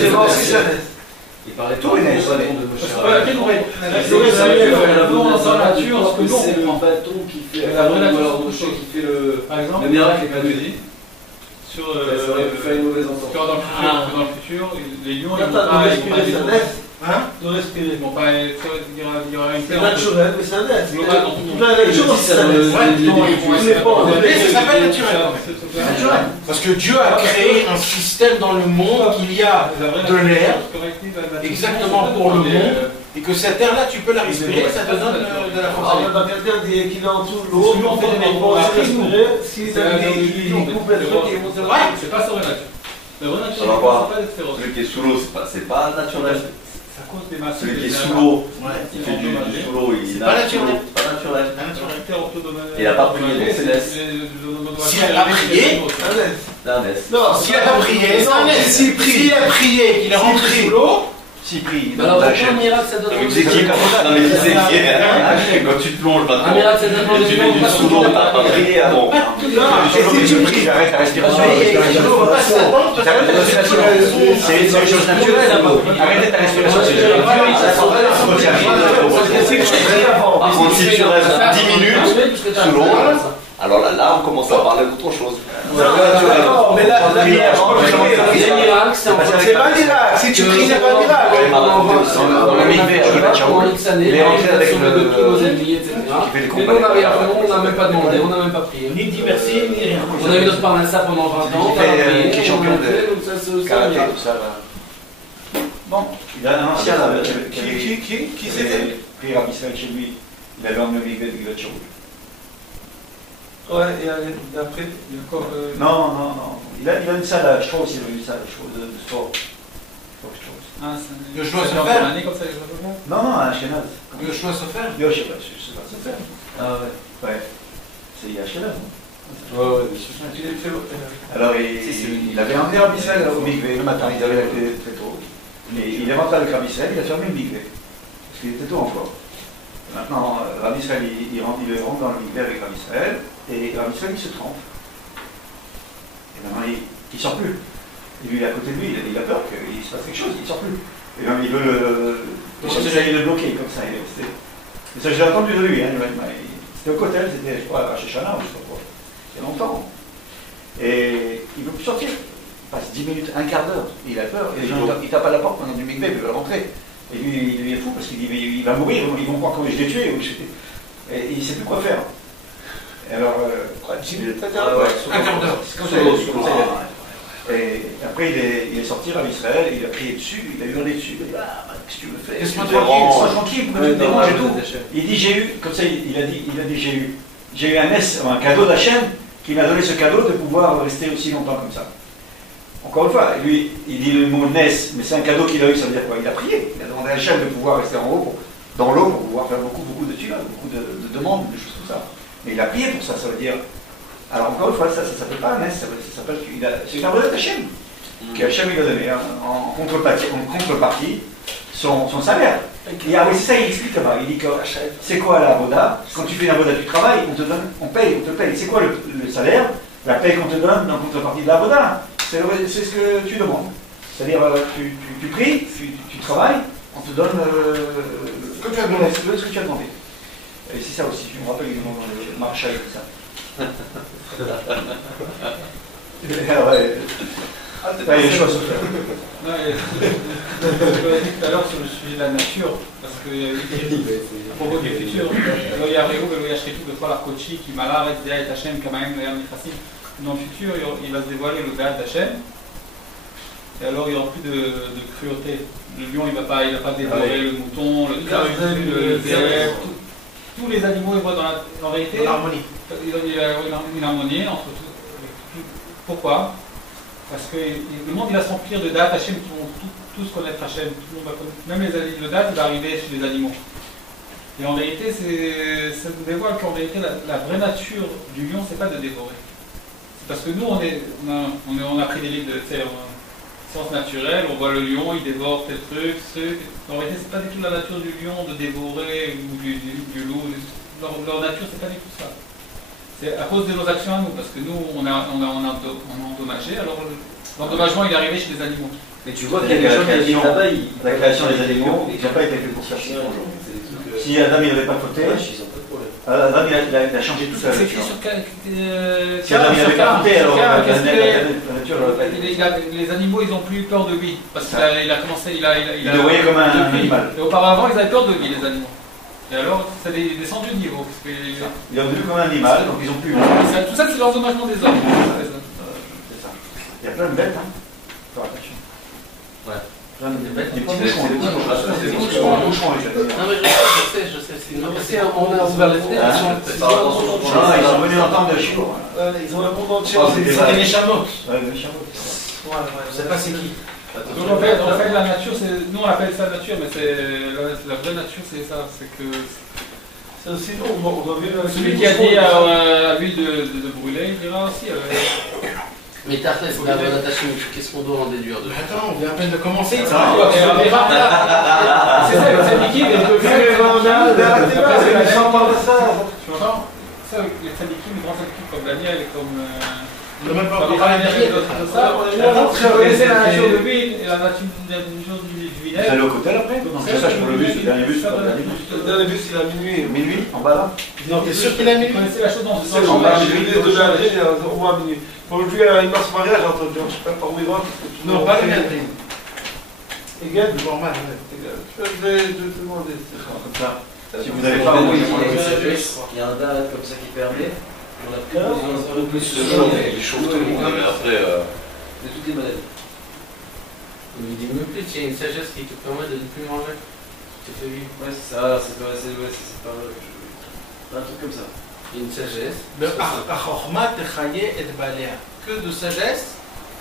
c'est bon aussi, ça Nes. il parlait Tout est Nes. dans la nature, ce que nous, c'est le on prend. bâton qui fait La vraie nature, alors, c'est autre chose. qui fait le Par exemple, miracle est pas dit. sur Ça aurait pu faire une mauvaise entente. dans le futur, les lions, ils vont Attends, pas de respirer, ça Nes. Hein? De respirer. Ils vont pas être. Il y aura une C'est naturel, mais ça Nes. Global dans tout le monde. Toute la nature, c'est ça Nes. Mais ça s'appelle naturel. Naturel. Parce que Dieu a créé un système dans le monde qu'il y a de l'air, exactement pour le monde, et que cette air-là, tu peux la respirer, ça te donne de la force. Alors, quelqu'un qui est en dessous de l'eau, on fait des bons respirer, s'il coupe le truc, il monte le Ouais. C'est pas sa vraie nature. La vraie nature, Ça va pas. c'est pas d'être féroce. Celui qui est sous l'eau, c'est pas naturel. Ça cause des masses. Celui qui est sous l'eau, Ouais. il fait du sous l'eau, il C'est nage pas sous naturel. l'eau. C'est pas naturel. Il a pas prié, donc c'est Nes. Si elle a prié, Ça Nes. C'est un Nes. Non, s'il a pas prié, s'il a prié, qu'il est rentré sous l'eau, S'il prie, Mais alors, pourquoi un miracle ça donne Non mais tu sais qui quand tu te plonges Un maintenant, miracle ça donne tu mets du sous l'eau, t'as pas prié avant. si tu pries, arrête la respiration. C'est une chose naturelle. Arrêtez ta respiration. Par contre, si tu restes 10 minutes sous l'eau, alors là on commence à parler d'autre chose. non, mais là, la prière, C'est un miracle, c'est en fait. c'est pas un miracle. Si tu pries, c'est pas un miracle. Dans la mikvé, Pendant X années, il est rentré il a avec sauvé de tous nos ennemis, etc. fait des Mais nous, on n'a rien fait, on n'a même pas demandé, on n'a même pas prié. ni dit merci, ni rien. On a eu notre parnassa pendant 20 ans, on a prié, qui est on champion a de fait, donc ça c'est aussi un karaté, miracle. tout ça là. Bon, il a un ancien là, Qui c'était? pris Rabbi Israël chez lui. Il avait emmené le mikvé de Givat Shaul. Ouais, et après, il y a encore. Non. Il a une salle à Strauss, il a une salle de sport. Ah, Le choix se faire. faire. Non, à Ashkenaz. Le choix se faire. Yo, je sais pas, ça fait. Ah ouais. Ouais. C'est Ashkenaz, non? Ouais, Tu l'as fait. Alors, il avait emmené Rabbi Israël au mikvé le matin, ils avaient la clé très tôt. Et il est rentré avec Rabbi Israël, il a fermé le mikvé. Parce qu'il était tôt encore. Maintenant, Rabbi Israël, il rentre dans le mikvé avec Rabbi Israël, et Rabbi Israël, il se trompe. Et maintenant, il ne sort plus. Et lui, il est à côté de lui, il a peur qu'il se passe quelque chose, il ne sort plus. Et même, il veut le bloquer, comme ça. Et ça, je l'ai entendu de lui, hein, c'était au Kotel, c'était, je crois, à Shechana, ou je sais pas quoi. Il y a longtemps. Et il ne veut plus sortir. Il passe 10 minutes, un quart d'heure, il a peur. Et les gens, ils tapent à la porte pendant du mikvé, ils veulent rentrer. Et lui, il est fou parce qu'il dit, il va mourir, ils vont croire que je l'ai tué. Et il ne sait plus quoi faire. Et alors, 10 minutes, un quart d'heure. Un quart d'heure. C'est comme ça, il a dit. Et après, il est sorti à Israël, il a crié dessus, il a hurlé dessus. Il a dit, qu'est-ce que tu veux faire? Laisse-moi Tranquille, pourquoi tu me déranges et tout? Il dit, j'ai eu, comme ça, il a dit, j'ai eu un cadeau d'Hachem qui m'a donné ce cadeau de pouvoir rester aussi longtemps comme ça. Encore une fois, lui, il dit le mot Nes, mais c'est un cadeau qu'il a eu, ça veut dire quoi? Il a prié, il a demandé à Hachem de pouvoir rester en haut, dans l'eau, pour pouvoir faire beaucoup de tuiles, beaucoup de demandes, des choses comme ça. Mais il a prié pour ça, ça veut dire. Alors encore une fois, ça ne s'appelle pas un Nes, ça s'appelle c'est une avodat d'Hachem, qu'Hachem il a donné en contrepartie son salaire. Et ah oui, c'est ça qu'il explique là-bas. Il dit que c'est quoi la avoda? Quand tu fais une avoda, tu travailles, on te paye. C'est quoi le salaire? La paye qu'on te donne en contrepartie de la avoda. C'est ce que tu demandes. C'est-à-dire, tu pries, tu travailles, on te donne ce que tu as demandé. Et c'est ça aussi, je me rappelle également dans les Marshall, ça. Ouais, les choses. Non, je l'ai dit tout à l'heure sur le sujet de la nature, parce que à propos du futur, לא יראו ולא ישחטו בכל הקודשי, כי מלא הארץ דעה את השם כמים לים נכנסים. Dans le futur, il va se dévoiler le Béat d'Hachem, et alors il n'y aura plus de cruauté. Le lion, il ne va pas dévorer le mouton, le zèbre, tous les animaux, ils vont en réalité, il y a une harmonie entre tout. Pourquoi? Parce que le monde il va se remplir de dates Hachem qui vont tous connaître Hachem. Tout le monde va connaître. Même le date il va arriver chez les animaux. Et en réalité, ça nous dévoile qu'en réalité, la vraie nature du lion, c'est pas de dévorer. C'est parce que nous, on a pris des livres de sciences naturelles, on voit le lion, il dévore tel truc. En réalité, c'est pas du tout la nature du lion de dévorer ou du loup. Leur nature, c'est pas du tout ça. C'est à cause de nos actions à nous, parce que nous, on a endommagé, alors l'endommagement il est arrivé chez les animaux. Mais tu vois qu'il y a des gens qui là-bas, la création des animaux, ils n'ont pas été faits pour ça. Si Adam il n'avait pas fauté, Adam il a changé tout ça. Si Adam il n'avait pas fauté, alors la nature les animaux ils n'ont plus peur de lui, parce qu'il a commencé, il le voyait comme un animal. Et auparavant ils avaient peur de lui, les animaux. Et alors, ça descendu de niveau. Ils ont vu comme un animal, donc ils ont pu. Tout ça, c'est l'endommagement des hommes. C'est ça. Il y a plein de bêtes, hein. Faut faire attention. Ouais. Plein de bêtes. Des petits bouchons. Non, mais je sais. C'est une on a ouvert les fenêtres. Ils sont venus entendre le chiot. Ils ont un monde entier. C'est des chameaux. Ouais, des chameaux. Je sais pas c'est qui. Donc en fait, la nature, nous on appelle ça nature, mais la vraie nature, c'est ça. C'est que. Sinon, on doit vivre. Celui qui a dit à l'huile de brûler, il dira aussi. Mais Tartès, la bonne attachement, qu'est-ce qu'on doit en déduire de ça? Attends, on vient à peine de commencer. C'est ça, le tzadikim, les grands tzadikim comme Daniel et comme. On n'a même pas Si vous connaissez la nature de l'huile et la nature du vinaigre. Vous allez au côté après? Non, c'est ça, je prends le bus, le dernier bus, c'est pas le dernier bus. Le dernier bus, il a minuit. Minuit, en bas là? Non, t'es sûr qu'il a minuit? Vous connaissez la chose dans C'est bon, bah, j'ai vu de l'avril, il y a au moins minuit. Bon, lui, il m'a ce mariage, j'ai entendu, je sais pas par où il va. Non, pas le Gadrin. Égal, normal, je vais te demander. Comme ça. Si vous n'avez pas envie, il y a un date comme ça qui permet. On a plus Il chauffe tout le monde, mais après. de toutes les maladies. Il dit mieux plus, il y a une sagesse qui te permet de ne plus manger. Tu fais vivre. Ouais, c'est ça, c'est pas un truc comme ça. Il y a une sagesse. Que de sagesse,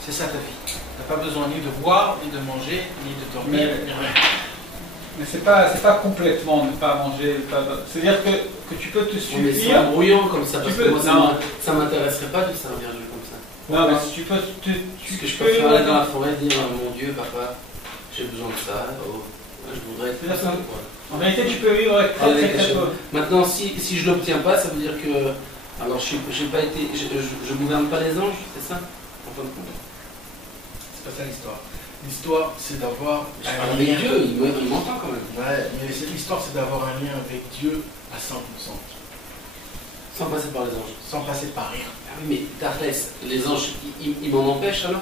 c'est ça ta vie. Tu n'as pas besoin ni de boire, ni de manger, ni de dormir, ni rien. Mais c'est pas complètement ne pas manger. C'est-à-dire que tu peux te Mais c'est suffire. brouillon comme ça, parce que moi Non. ça m'intéresserait pas de servir Dieu comme ça. Non, mais si tu peux. Parce que je peux faire aller dans la forêt et dire mon Dieu, papa, j'ai besoin de ça. Oh, je voudrais être C'est-à-dire ça, quoi. En réalité, tu peux vivre avec très peu. Maintenant, si je ne l'obtiens pas, ça veut dire que. Alors, je gouverne pas les anges, c'est ça en fin de compte. C'est pas ça l'histoire. L'histoire, c'est d'avoir un Avec lien. Dieu, il m'entend quand même. Ouais, mais l'histoire, c'est d'avoir un lien avec Dieu à 100%. Sans passer par les anges. Sans passer par rien. Ah oui, mais Tartès, les anges, ils m'en empêchent alors?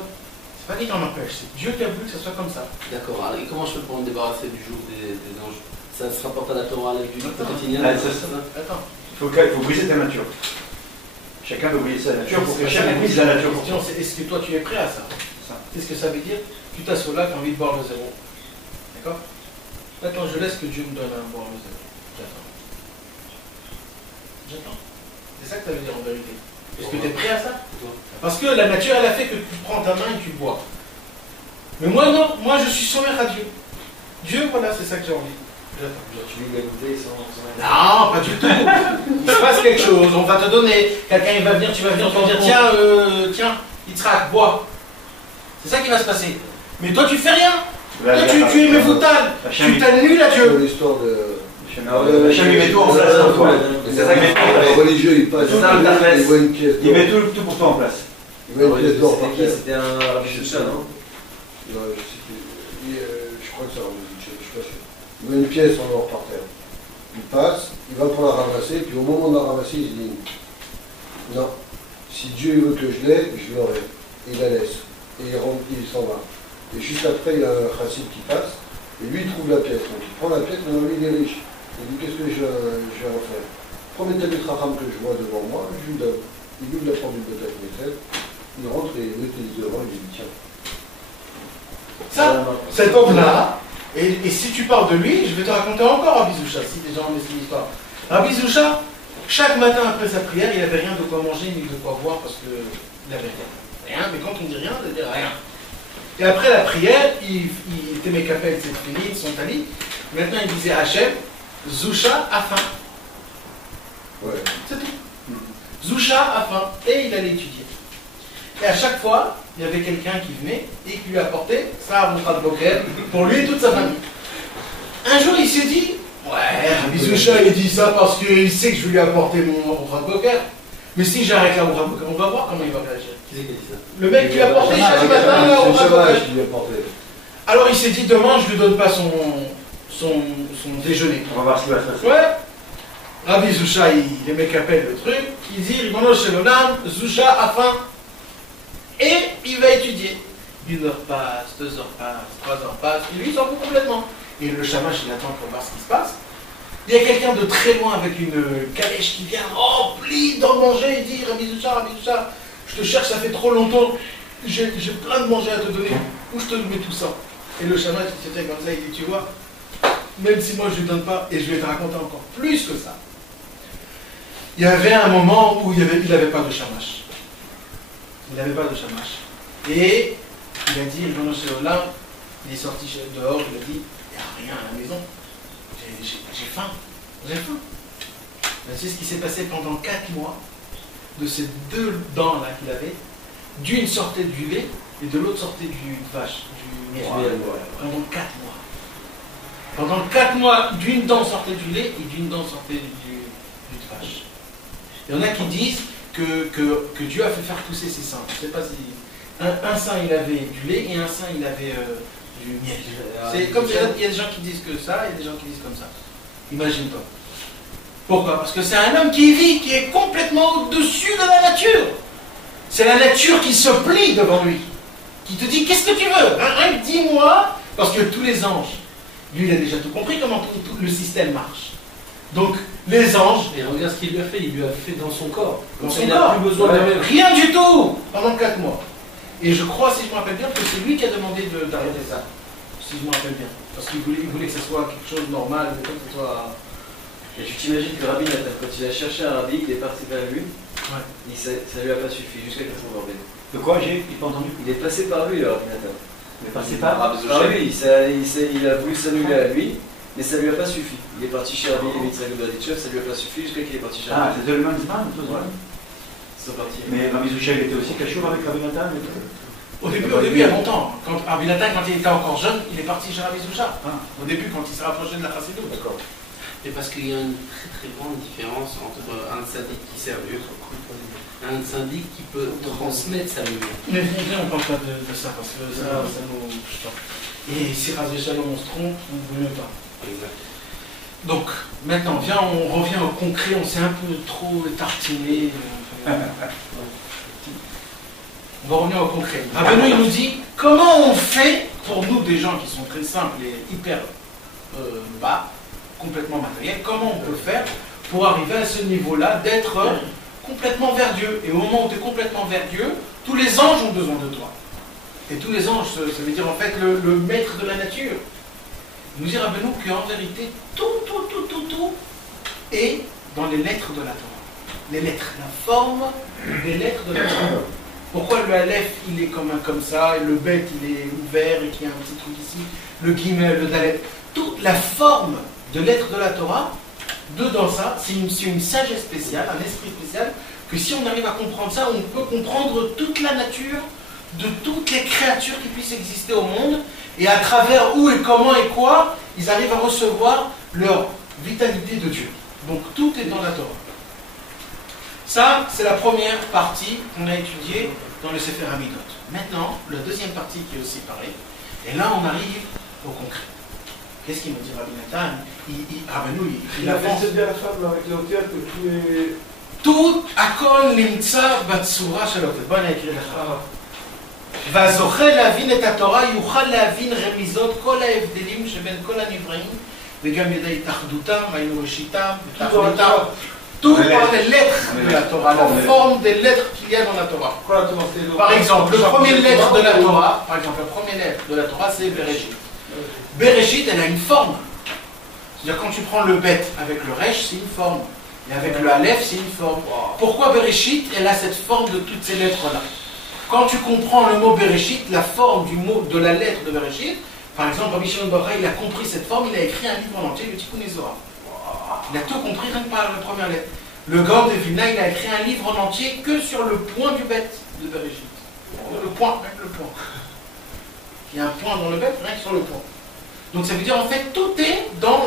C'est pas dit qu'on empêche, c'est Dieu qui a voulu que ça soit comme ça. D'accord, alors, et comment je fais pour me débarrasser du joug des anges? Ça se rapporte à la Torah, du quotidien? Attends. Il faut briser ta nature. Chacun veut briser sa nature pour que chacun brise la nature. La question, c'est est-ce que toi tu es prêt à ça? Qu'est-ce que ça veut dire? Tu t'assois là, tu as envie de boire le zéro. D'accord? Maintenant, je laisse que Dieu me donne à boire le zéro. J'attends. C'est ça que ça veut dire en vérité. Est-ce que tu es prêt à ça? Parce que la nature, elle a fait que tu prends ta main et tu bois. Mais moi, non. Moi, je suis soumis à Dieu. Dieu, voilà, c'est ça que j'ai envie. J'attends. Tu veux goûter sans. Non, pas du tout. Il se passe quelque chose, on va te donner. Quelqu'un il va venir, tu vas venir, tu vas dire tiens, Yitzhak, bois. C'est ça qui va se passer. Mais toi tu fais rien. Toi tu es méfoutal. Tu t'annules à Dieu. L'histoire de. Hachem il met tout en place pour toi. C'est ça qu'il met tout en Le place. religieux, il passe. C'est ça, le Tartès. Il voit une pièce Il d'or. met tout pour toi en place. Il voit une pièce d'or par terre. C'était un Rabbi Shushan, non? Non, je sais plus. Je crois que c'est un religieux, je suis pas sûr. Il voit une pièce en or par terre. il passe, il va pour la ramasser, puis au moment de la ramasser, il se dit non, si Dieu veut que je l'aie, je l'aurai. Et il la laisse. Et il s'en va. Et juste après, il y a un chassid qui passe, et lui, il trouve la pièce. Donc il prend la pièce, mais lui, il est riche. Il dit qu'est-ce que je vais en faire? Premier tel Racham que je vois devant moi, je lui donne. Il ouvre la porte du Beth Knesset, il rentre et il l'utilise devant, il lui dit tiens. Ça, cet homme-là, et si tu parles de lui, je vais te raconter encore Rabbi Zoucha, si les gens connaissent l'histoire. Rabbi Zoucha, chaque matin après sa prière, il n'avait rien de quoi manger ni de quoi boire parce qu'il n'avait rien. Rien, mais quand on dit rien, ça veut dire rien. Et après la prière, il était mécapel, c'est fini, son tali. Maintenant, il disait Hachem, Zoucha a faim. Ouais. C'est tout. Zoucha a faim. Et il allait étudier. Et à chaque fois, il y avait quelqu'un qui venait et qui lui apportait ça à de Boker pour lui et toute sa famille. Un jour, il s'est dit ouais, Rabbi Zoucha, il dit ça parce qu'il sait que je vais lui apporter mon de Boker. Mais si j'arrête la Boker, on va voir comment il va réagir. Qui c'est qui a dit ça? Le mec qui lui apportait chaque matin la Boker. Alors il s'est dit demain, je lui donne pas son déjeuner. On va voir ce qui va se passer. Ouais. Rabbi Zoucha, il aimait qu'appelle le truc. Il dit Ribono shel olam, Zoucha a faim. Et il va étudier. 1 heure passe, 2 heures passe, 3 heures passe, et lui il s'en fout complètement. Et le shamash il attend pour voir ce qui se passe. Il y a quelqu'un de très loin avec une calèche qui vient remplie d'en manger. Il dit Rabbi Zoucha, je te cherche, ça fait trop longtemps. J'ai plein de manger à te donner. Où je te mets tout ça? Et le shamash il se fait comme ça, il dit tu vois, même si moi je ne lui donne pas, et je vais te raconter encore plus que ça. Il y avait un moment où il n'avait pas de shamash. Il n'avait pas de shamash. Et il a dit, il est sorti dehors, il a dit, il n'y a rien à la maison. J'ai faim. J'ai faim. C'est ce qui s'est passé pendant 4 mois de ces 2 dents-là qu'il avait. D'une sortait du lait et de l'autre sortait du vache, du miel. Pendant 4 mois. Pendant 4 mois, d'une dent sortait du lait et d'une dent sortait du vache. Il y en a qui disent que Dieu a fait faire pousser ses seins. Je ne sais pas si... Un sein il avait du lait et un sein il avait du miel. C'est comme il y a des gens qui disent que ça, il y a des gens qui disent comme ça. Imagine-toi. Pourquoi? Parce que c'est un homme qui vit, qui est complètement au-dessus de la nature. C'est la nature qui se plie devant lui. Qui te dit, qu'est-ce que tu veux? Dis-moi. Parce que tous les anges, lui il a déjà tout compris comment tout le système marche. Donc, les anges... Et regarde ce qu'il lui a fait, il lui a fait dans son corps. Dans son il corps. n'a plus besoin de rien du tout pendant 4 mois. Et je crois, si je me rappelle bien, que c'est lui qui a demandé d'arrêter ça. Si je me rappelle bien. Parce qu'il voulait que ce soit quelque chose de normal, mais que ce soit... Et tu t'imagines que Rabbi Nathan, quand il a cherché un rabbi, il est parti vers lui, ouais. Ça lui a pas suffi, jusqu'à qu'il trouve Rabbi. De quoi j'ai pas entendu? Il est passé par lui, le Rabbi Nathan. Il est passé par lui, il a voulu s'annuler à lui, mais ça lui a pas suffi. Il est parti chez Rabbi Yitzhak Berditchev, ça lui a pas suffi jusqu'à qu'il est parti chez Rabbi. Ah, c'est de l'humanisme, Ils sont partis. Mais Rabbi Zoucha, il était aussi cachot avec Rabbi Nathan. Au début, il y a longtemps. Rabbi Nathan, quand il était encore jeune, il est parti chez Rabbi Zoucha. Au début, quand il s'est rapproché de la Chassidut. D'accord. Et parce qu'il y a une très très grande différence entre un syndic qui sert Dieu et un syndic qui peut transmettre sa lumière. Mais on ne parle pas de ça, parce que ça nous... Et si Razé Shalom on se trompe, on ne veut pas. Exact. Donc, maintenant, viens, on revient au concret, on s'est un peu trop tartiné. On va revenir au concret. Rabbeinu, il nous dit, comment on fait, pour nous, des gens qui sont très simples et hyper bas, complètement matériels, comment on peut faire pour arriver à ce niveau-là, d'être complètement vers Dieu. Et au moment où tu es complètement vers Dieu, tous les anges ont besoin de toi. Et tous les anges, ça veut dire en fait le maître de la nature. Il nous dit Rabbeinu qu'en vérité, tout est dans les lettres de la Torah. Les lettres, la forme des lettres de la Torah. Pourquoi le Aleph, il est comme ça, et le Bet, il est ouvert, et qu'il y a un petit truc ici, le Gimel, le Dalet. Toute la forme de lettres de la Torah, dedans ça, c'est une sagesse spéciale, un esprit spécial, que si on arrive à comprendre ça, on peut comprendre toute la nature de toutes les créatures qui puissent exister au monde, et à travers où et comment et quoi, ils arrivent à recevoir leur vitalité de Dieu. Donc tout est dans la Torah. Ça, c'est la première partie qu'on a étudiée dans le Sefer Hamidot. Maintenant, la deuxième partie qui est aussi pareille, et là on arrive au concret. Qu'est-ce qu'il me dit Rabbi Nathan? Il avance. C'est bien la femme avec la hauteur que tout est. tout הכל נמצא בצורה של אותה. בוא אני אקריא לך. והזוכה להבין את התורה יוכל להבין רמיזות כל ההבדלים שבין כל הנבראים וגם ידי התאחדותם, היינו ראשיתם ותכליתם. Tout par les lettres de la Torah, la forme des lettres qu'il y a dans la Torah. Par exemple, le premier lettre de la Torah, c'est Bereshit. Bereshit, elle a une forme. C'est-à-dire quand tu prends le bet avec le resh, c'est une forme. Et avec le aleph, c'est une forme. Pourquoi Bereshit, elle a cette forme de toutes ces lettres-là? Quand tu comprends le mot Bereshit, la forme du mot de la lettre de Bereshit, par exemple, Rabbi Shimon bar Yochai, il a compris cette forme, il a écrit un livre en entier, le Tikkun Zohar. Il a tout compris rien que par la première lettre. Le Gaon de Vilna, il a écrit un livre en entier que sur le point du bet de Bereshit. Le point, même le point. Il y a un point dans le bet, rien que sur le point. Donc ça veut dire en fait tout est dans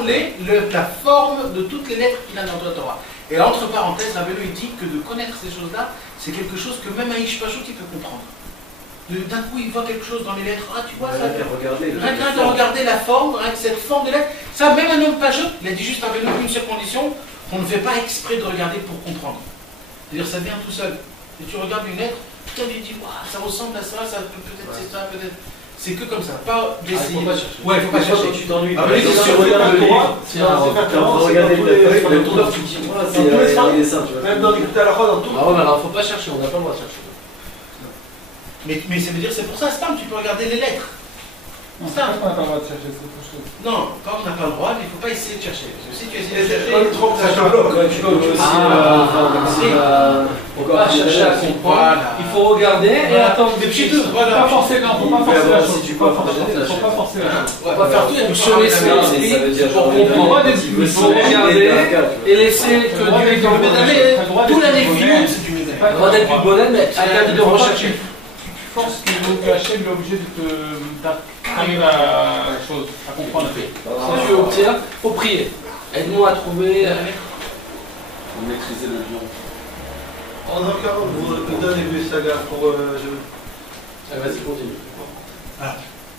la forme de toutes les lettres qu'il a dans la Torah. Et entre parenthèses, Rabbeinu il dit que de connaître ces choses-là, c'est quelque chose que même un Ishpashut il peut comprendre. D'un coup il voit quelque chose dans les lettres, ah tu vois ça, rien que de regarder la forme, rien que cette forme de lettres, ça même un homme Pashut, il a dit juste Rabbeinu une seule condition, qu'on ne fait pas exprès de regarder pour comprendre. C'est-à-dire ça vient tout seul. Et tu regardes une lettre, putain tu dis, ça ressemble à ça, peut-être c'est ça, peut-être. C'est que comme ça, pas d'essayer. Il faut pas chercher. Ouais, il faut pas chercher. Tu t'ennuies. Si tu regardes le livre, tu regardes le tour, tu te dis, même dans les Talachot, dans tout. Ah ouais, mais alors faut pas chercher, on n'a pas le droit de chercher. Mais ça veut dire, c'est pour ça, Stam, tu peux regarder les lettres. Non, c'est pas qu'on n'a pas le droit de chercher, c'est autre chose. Non, pas on n'a pas le droit, mais il ne faut pas essayer de chercher. Parce que si tu essaies de chercher, Ça te bloque. Tu peux aussi. Faut pas chercher à comprendre. Il faut regarder et attendre des petits deux. Faut pas forcer, non, faut pas forcer la chose. Faut pas forcer la chose. on va pas faire tout, il y a du Se laisser l'esprit pour comprendre. Il faut regarder et laisser que Dieu dans le médaillé. Tout l'année finie, c'est du médaillé. Le droit d'être plus bonnet, mais interdit de rechercher. Tu forces que le caché l'objet d'arriver à la chose, à comprendre. Si tu veux obtenir, il faut prier. Aide-moi à trouver. Pour maîtriser le lion. En encore, vous donnez des sagas pour. Vas-y, continue.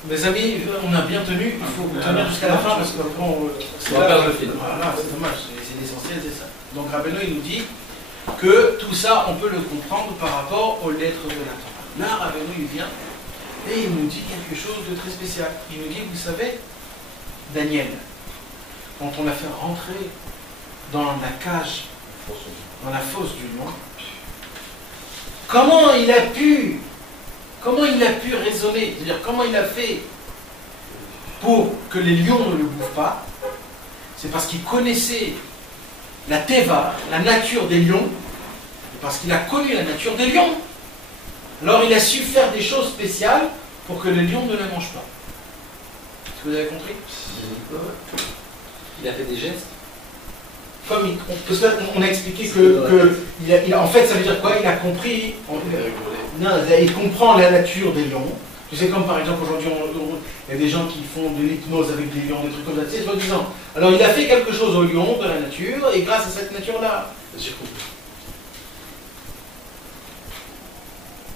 Mes amis, on a bien tenu, il faut tenir jusqu'à la fin parce qu'après On va perdre le fil. Voilà, c'est dommage, c'est l'essentiel, c'est ça. Donc Rabbeinu il nous dit que tout ça, on peut le comprendre par rapport aux lettres de la Torah. Là, Rabbeinu il vient et il nous dit quelque chose de très spécial. Il nous dit, vous savez, Daniel, quand on l'a fait rentrer dans la cage, dans la fosse du lion, comment il a pu raisonner, c'est-à-dire comment il a fait pour que les lions ne le bouffent pas? C'est parce qu'il connaissait la teva, la nature des lions, parce qu'il a connu la nature des lions. Alors il a su faire des choses spéciales pour que les lions ne les mangent pas. Est-ce que vous avez compris? Il a fait des gestes. Comme on a expliqué que en fait ça veut dire quoi? Il a compris, il comprend la nature des lions. Tu sais, comme par exemple aujourd'hui il y a des gens qui font de l'hypnose avec des lions, des trucs comme ça, tu sais, soi-disant. Alors il a fait quelque chose aux lions de la nature et grâce à cette nature-là, j'ai compris.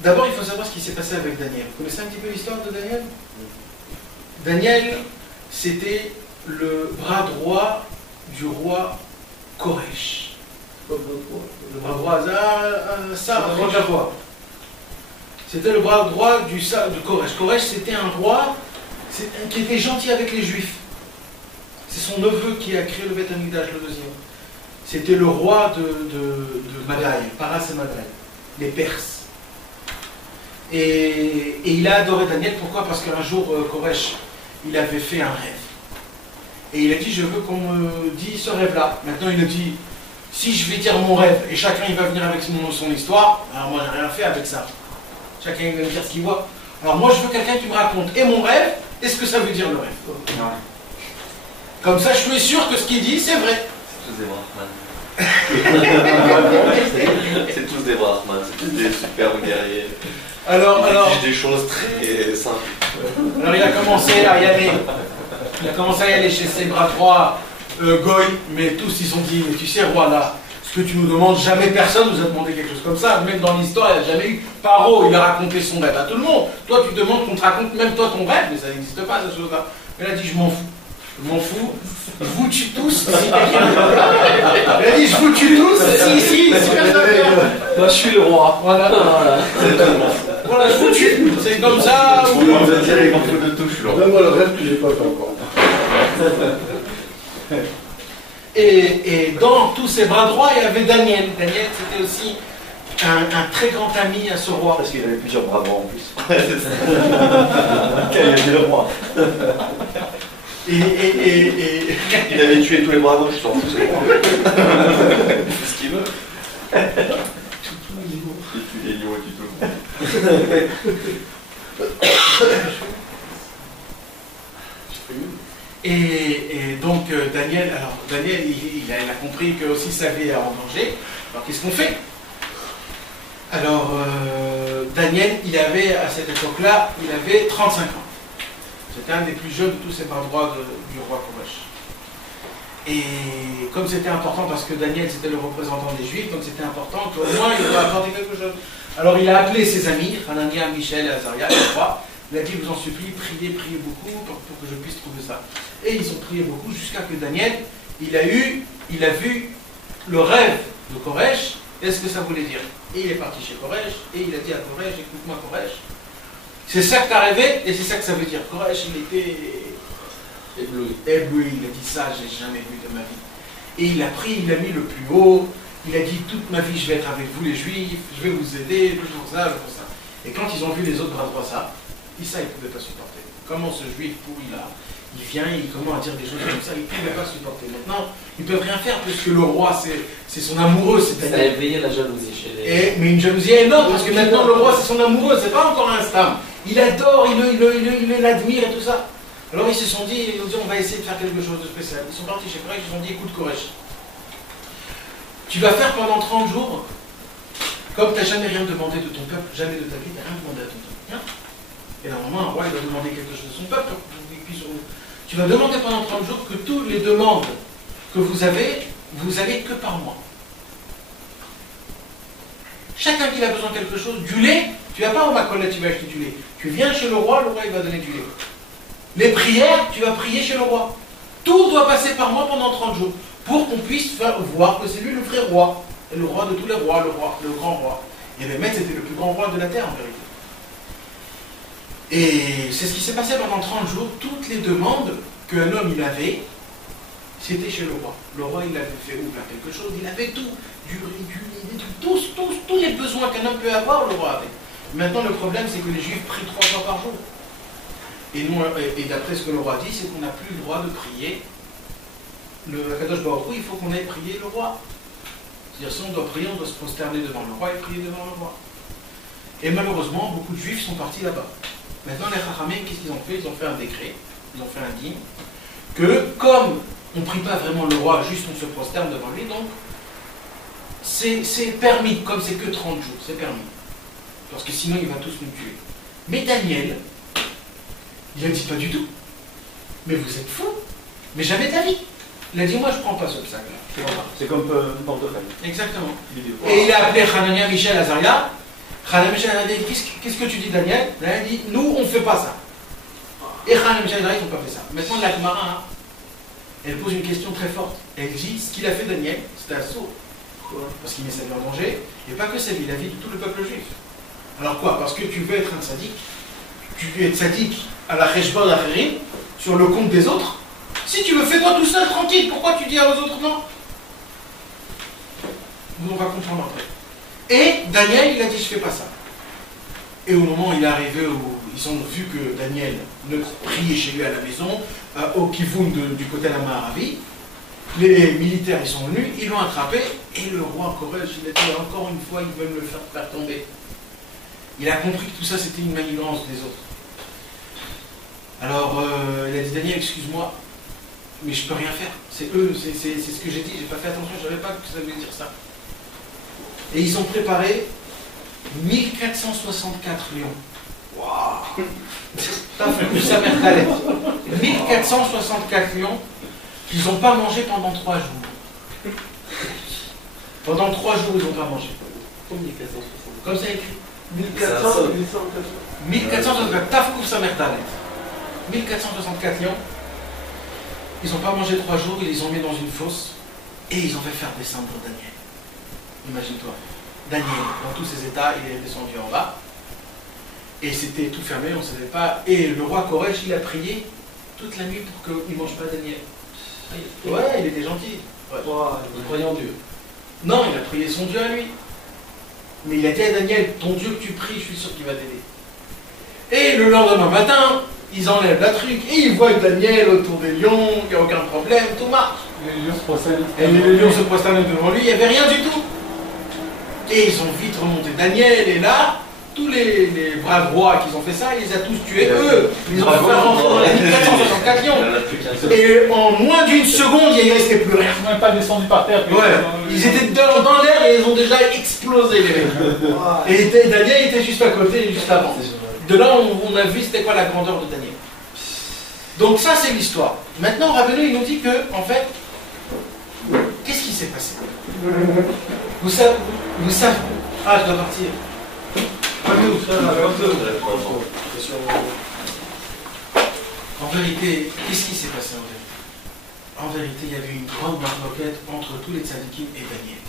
D'abord il faut savoir ce qui s'est passé avec Daniel. Vous connaissez un petit peu l'histoire de Daniel? Daniel, c'était le bras droit du roi Koresh. Le bras droit, c'était le bras droit de Koresh. Koresh, c'était un roi qui était gentil avec les Juifs. C'est son neveu qui a créé le Beth Amikdash, le deuxième. C'était le roi de Madaï, Paras et Madaï, les Perses. Et il a adoré Daniel. Pourquoi? Parce qu'un jour, Koresh, il avait fait un rêve. Et il a dit, je veux qu'on me dise ce rêve-là. Maintenant, il a dit, si je vais dire mon rêve, et chacun il va venir avec son histoire, alors moi, j'ai rien fait avec ça. Chacun il va me dire ce qu'il voit. Alors moi, je veux quelqu'un qui me raconte et mon rêve, et ce que ça veut dire le rêve. Comme ça, je suis sûr que ce qu'il dit, c'est vrai. C'est tous des Brahmanes. C'est tous des Brahmanes, c'est tous des superbes guerriers. Alors, des choses très simples. Alors il a commencé à y aller. Il a commencé à y aller chez ses bras droits, Goy, mais tous ils ont dit, mais tu sais roi là, ce que tu nous demandes, jamais personne nous a demandé quelque chose comme ça, même dans l'histoire il n'y a jamais eu. Paro, il a raconté son rêve à tout le monde. Toi tu demandes qu'on te raconte même toi ton rêve, mais ça n'existe pas cette chose-là. Mais il a dit je m'en fous. Je m'en fous. Je vous tue tous. Il a dit je vous tue tous. Si, personne. Moi je suis le roi. Voilà. Voilà, je vous tue. C'est comme ça. On va dire les morceaux de touche là. Donne-moi le rêve que j'ai pas fait encore. Et dans tous ces bras droits, il y avait Daniel. Daniel, c'était aussi un très grand ami à ce roi. Parce qu'il avait plusieurs bras droits en plus. Il avait le roi. Et Il avait tué tous les bras gauche, je t'en fous, c'est bon. C'est ce qu'il veut. Il tue les lions et tue tout le monde. Et donc Daniel, il a compris que aussi sa vie est en danger. Alors qu'est-ce qu'on fait? Alors Daniel, il avait à cette époque-là, il avait 35 ans. C'était un des plus jeunes de tous ces bras droits du roi Koresh. Et comme c'était important, parce que Daniel c'était le représentant des Juifs, donc c'était important qu'au moins il doit apporter quelque chose. Alors il a appelé ses amis, Hanania, Michel, Azaria, les trois. Il a dit, vous en supplie, priez beaucoup pour que je puisse trouver ça. Et ils ont prié beaucoup jusqu'à que Daniel, il a vu le rêve de Koresh, et ce que ça voulait dire. Et il est parti chez Koresh, et il a dit à Koresh, écoute-moi Koresh, c'est ça que tu as rêvé, et c'est ça que ça veut dire. Koresh, il était ébloui, il a dit ça, j'ai jamais vu de ma vie. Et il a pris, il a mis le plus haut, il a dit, toute ma vie je vais être avec vous les Juifs, je vais vous aider, toujours ça, pour ça. Et quand ils ont vu les autres bras droits ça, ils ne pouvaient pas supporter. Comment ce Juif pourri là, il vient, il commence à dire des choses comme ça, ils ne pouvaient pas supporter. Maintenant, ils ne peuvent rien faire puisque le roi, c'est son amoureux, c'est Ça a éveillé la jalousie chez les... mais une jalousie énorme, parce que maintenant le roi, c'est son amoureux, c'est pas encore un stam. Il adore, il l'admire et tout ça. Alors ils se sont dit, on va essayer de faire quelque chose de spécial. Ils sont partis chez Koresh, ils ont dit, écoute Koresh, tu vas faire pendant 30 jours, comme tu n'as jamais rien demandé de ton peuple, jamais de ta vie, tu n'as rien demandé à ton peuple. Bien. Et normalement, un roi, il doit demander quelque chose de son peuple. Tu vas demander pendant 30 jours que toutes les demandes que vous avez que par mois. Chacun qui a besoin de quelque chose, du lait, tu ne vas pas au Macolet, tu vas acheter du lait. Tu viens chez le roi il va donner du lait. Les prières, tu vas prier chez le roi. Tout doit passer par moi pendant 30 jours, pour qu'on puisse voir que c'est lui le vrai roi, et le roi de tous les rois, le grand roi. Et Bémet, c'était le plus grand roi de la terre en vérité. Et c'est ce qui s'est passé pendant 30 jours. Toutes les demandes qu'un homme il avait, c'était chez le roi. Le roi il avait fait ouvrir quelque chose, il avait tout, du riz, du lait, tous les besoins qu'un homme peut avoir, le roi avait. Maintenant le problème c'est que les Juifs prient 3 fois par jour. Et d'après ce que le roi dit, c'est qu'on n'a plus le droit de prier. Le Kadosh Baruch Hu, il faut qu'on aille prier le roi. C'est-à-dire si on doit prier, on doit se prosterner devant le roi et prier devant le roi. Et malheureusement, beaucoup de Juifs sont partis là-bas. Maintenant, les Chachamim, qu'est-ce qu'ils ont fait? Ils ont fait un décret, ils ont fait un dîme, que comme on ne prie pas vraiment le roi, juste on se prosterne devant lui, donc c'est permis, comme c'est que 30 jours, c'est permis. Parce que sinon, il va tous nous tuer. Mais Daniel, il a dit pas du tout. Mais vous êtes fous, mais jamais de la vie. Il a dit, moi je ne prends pas ce sac-là. C'est comme portefeuille. Exactement. Et il a appelé Hanania, Michel, Azaria. Hanania, Michel, a dit, qu'est-ce que tu dis, Daniel? Il a dit, nous, on ne fait pas ça. Et Hanania, Michel, Azaria, ils n'ont pas fait ça. Maintenant, la Gemara, elle pose une question très forte. Elle dit, ce qu'il a fait Daniel, c'était un saut. Parce qu'il met sa vie en danger, et pas que sa vie, la vie de tout le peuple juif. Alors quoi? Parce que tu veux être un sadique, tu veux être sadique à la Cheshbon Acherim, sur le compte des autres. Si tu le fais toi tout seul, tranquille, pourquoi tu dis aux autres non? On va comprendre après. Et Daniel, il a dit, je fais pas ça. Et au moment où il est arrivé, où ils ont vu que Daniel ne priait chez lui à la maison, au Kivoun du côté de la Maharavi, les militaires, ils sont venus, ils l'ont attrapé, et le roi Koresh, il a dit, encore une fois, ils veulent me faire tomber. Il a compris que tout ça, c'était une manigance des autres. Alors, il a dit, Daniel, excuse-moi, mais je peux rien faire. C'est eux, c'est ce que j'ai dit, j'ai pas fait attention, je savais pas que ça voulait dire ça. Et ils ont préparé 1464 lions. Waouh! T'as fait plus sa mère d'Alep. 1464 lions qu'ils n'ont pas mangé pendant 3 jours. Pendant 3 jours, ils n'ont pas mangé. Comme ça écrit. 1464. Tafkouf sa mère d'Alep. 1464 lions. ils n'ont pas mangé 3 jours, ils les ont mis dans une fosse et ils ont fait faire descendre Daniel. Imagine-toi, Daniel, dans tous ses états, il est descendu en bas et c'était tout fermé, on ne savait pas. Et le roi Koresh, il a prié toute la nuit pour qu'il ne mange pas Daniel. Ouais, il était gentil. Ouais. Il croyait en Dieu. Non, il a prié son Dieu à lui. Mais il a dit à Daniel, ton Dieu que tu pries, je suis sûr qu'il va t'aider. Et le lendemain matin, ils enlèvent la truc et ils voient Daniel autour des lions, il n'y a aucun problème, tout marche. Les lions se prosternent. Et les lions se prosternent devant lui, il n'y avait rien du tout. Et ils ont vite remonté Daniel, et là, tous les braves rois qui ont fait ça, il les a tous tués, eux. Ils ont fait rentrer dans les 1464 lions. Et en moins d'une seconde, il ne restait plus rien. Ils ne sont même pas descendus par terre. Ouais. Ils étaient dans l'air et ils ont déjà explosé, les mecs. Et Daniel était juste à côté, juste avant. De là, on a vu c'était quoi la grandeur de Daniel. Donc ça, c'est l'histoire. Maintenant, Rabbeinu, il nous dit que, en fait, qu'est-ce qui s'est passé? Vous savez... Ah, je dois partir. En vérité, qu'est-ce qui s'est passé en vérité? En vérité, il y avait une grande marloquette entre tous les tzadikim et Daniel.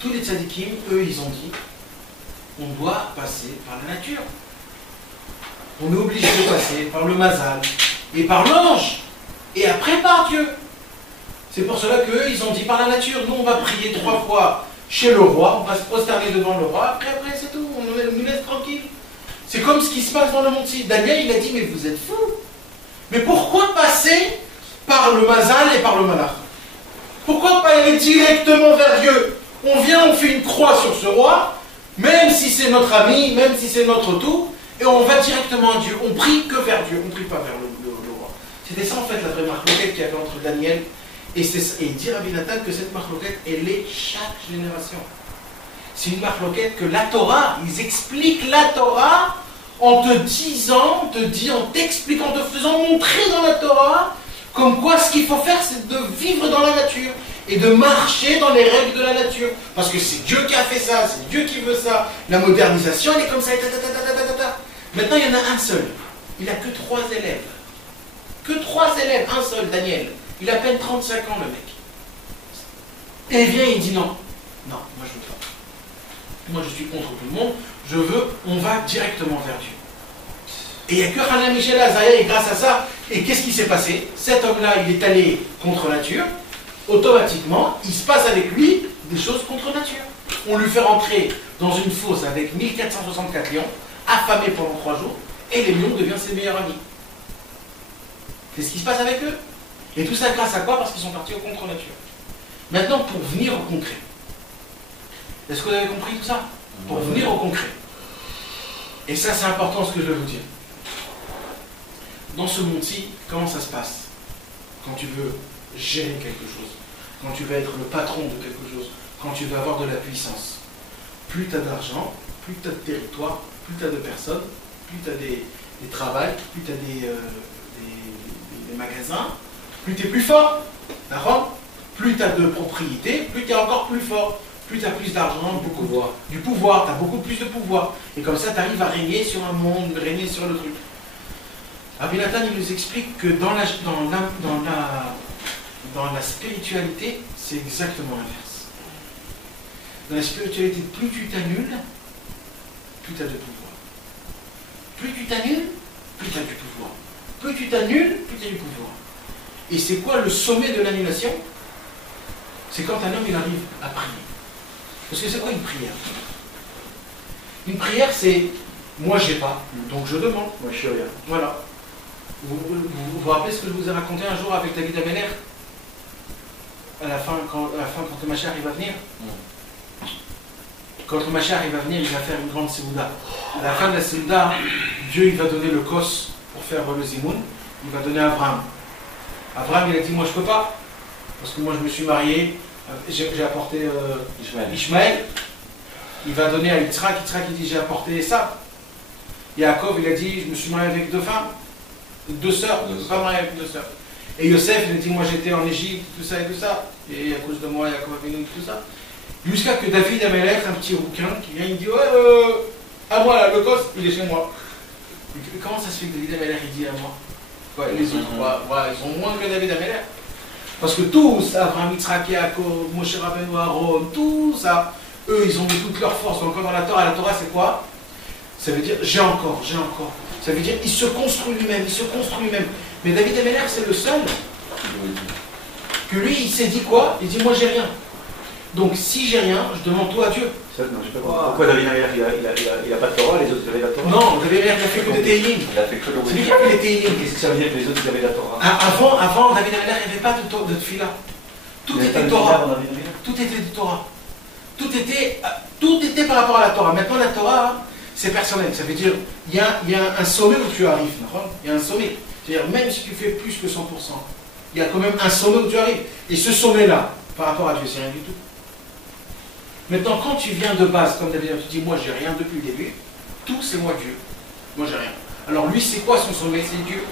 Tous les tzadikim, eux, ils ont dit, on doit passer par la nature. On est obligé de passer par le mazal et par l'ange, et après par Dieu. C'est pour cela qu'eux, ils ont dit par la nature. Nous, on va prier 3 fois chez le roi, on va se prosterner devant le roi, après c'est tout, on nous laisse tranquille. C'est comme ce qui se passe dans le monde. Daniel, il a dit, mais vous êtes fous. Mais pourquoi passer par le mazal et par le malach? Pourquoi pas aller directement vers Dieu? On vient, on fait une croix sur ce roi, même si c'est notre ami, même si c'est notre tout, et on va directement à Dieu. On prie que vers Dieu, on ne prie pas vers le roi. C'était ça en fait la vraie marloquette qu'il y avait entre Daniel et dit Rabbi Nathan que cette marloquette, elle est chaque génération. C'est une marloquette que la Torah, ils expliquent la Torah en te disant, en t'expliquant, en te faisant montrer dans la Torah comme quoi ce qu'il faut faire, c'est de vivre dans la nature et de marcher dans les règles de la nature. Parce que c'est Dieu qui a fait ça, c'est Dieu qui veut ça. La modernisation, elle est comme ça. Maintenant, il y en a un seul. Il n'a que 3 élèves. Que 3 élèves, un seul, Daniel. Il a à peine 35 ans, le mec. Et il vient et il dit non. Non, moi je veux pas. Moi je suis contre tout le monde. Je veux, on va directement vers Dieu. Et il n'y a que Hana Michel Azaya, et grâce à ça, et qu'est-ce qui s'est passé? Cet homme-là, il est allé contre nature. Automatiquement, il se passe avec lui des choses contre nature. On lui fait rentrer dans une fosse avec 1464 lions, affamés pendant 3 jours, et les lions deviennent ses meilleurs amis. C'est ce qui se passe avec eux. Et tout ça grâce à quoi? Parce qu'ils sont partis au contre-nature. Maintenant, pour venir au concret. Est-ce que vous avez compris tout ça? Pour venir au concret. Et ça, c'est important ce que je vais vous dire. Dans ce monde-ci, comment ça se passe? Quand tu veux gérer quelque chose, quand tu veux être le patron de quelque chose, quand tu veux avoir de la puissance, plus tu as d'argent, plus tu as de territoire, plus tu as de personnes, plus tu as des travails, plus tu as des magasins, plus tu es plus fort. D'accord? Plus tu as de propriété, plus tu es encore plus fort. Plus tu as plus d'argent, du pouvoir, tu as beaucoup plus de pouvoir. Et comme ça, tu arrives à régner sur un monde, régner sur le truc. Rabbi Nathan, il nous explique que dans la spiritualité, c'est exactement l'inverse. Dans la spiritualité, plus tu t'annules, plus tu as de pouvoir. Plus tu t'annules, plus tu as du pouvoir. Plus tu t'annules, plus tu as du pouvoir. Et c'est quoi le sommet de l'annulation? C'est quand un homme il arrive à prier. Parce que c'est quoi une prière? Une prière, c'est moi j'ai pas, donc je demande. Moi je suis rien. Voilà. Vous rappelez ce que je vous ai raconté un jour avec David Ameller? À la fin, quand le Mashiach arrive à venir. Quand le Mashiach arrive à venir, il va faire une grande séouda. À la fin de la séouda, Dieu il va donner le kos pour faire le zimoun. Il va donner à Abraham. Abraham il a dit moi je peux pas. Parce que moi je me suis marié, j'ai apporté Ishmaël. Il va donner à Yitzhak. Yitzhak il dit j'ai apporté ça. Yaakov il a dit je me suis marié avec 2 femmes, 2 sœurs, je ne suis pas marié avec 2 sœurs. Et Yosef il a dit moi j'étais en Égypte, tout ça et tout ça. Et à cause de moi Yaakov a venu tout ça. Jusqu'à que David Amelech, un petit rouquin qui vient, il dit ouais, à moi là, le cos il est chez moi. Et comment ça se fait que David Amelech il dit à moi? Ouais, les autres, voilà, ils sont moins que David Améler. Parce que tous, Abraham, Yitzhak, Yaakov, Moshe Rabbeinu, Aaron, tout ça, eux, ils ont mis toute leur force. Donc, comme dans la Torah c'est quoi? Ça veut dire j'ai encore. Ça veut dire il se construit lui-même, Mais David Améler, c'est le seul que lui, il s'est dit quoi? Il dit moi j'ai rien. Donc si j'ai rien, je demande tout à Dieu. Non, je sais pas pourquoi David Améler, il a pas de Torah, les autres avaient la Torah. Non, David Améler, il a fait que des Téhilim. Il a fait que le C'est lui qui a fait les Téhilim. Qu'est-ce que ça veut dire que les autres avaient la Torah? Avant, David Améler, il n'y avait pas de tefila. Tout était Torah. Tout était du Torah. Tout était par rapport à la Torah. Maintenant, la Torah, c'est personnel. Ça veut dire, il y a un sommet où tu arrives. Il y a un sommet. C'est-à-dire, même si tu fais plus que 100%, il y a quand même un sommet où tu arrives. Et ce sommet-là, par rapport à Dieu, c'est rien du tout. Maintenant, quand tu viens de base, comme David, tu dis, moi, j'ai rien depuis le début, tout, c'est moi Dieu. Moi, j'ai rien. Alors, lui, c'est quoi son sommet? C'est Dieu.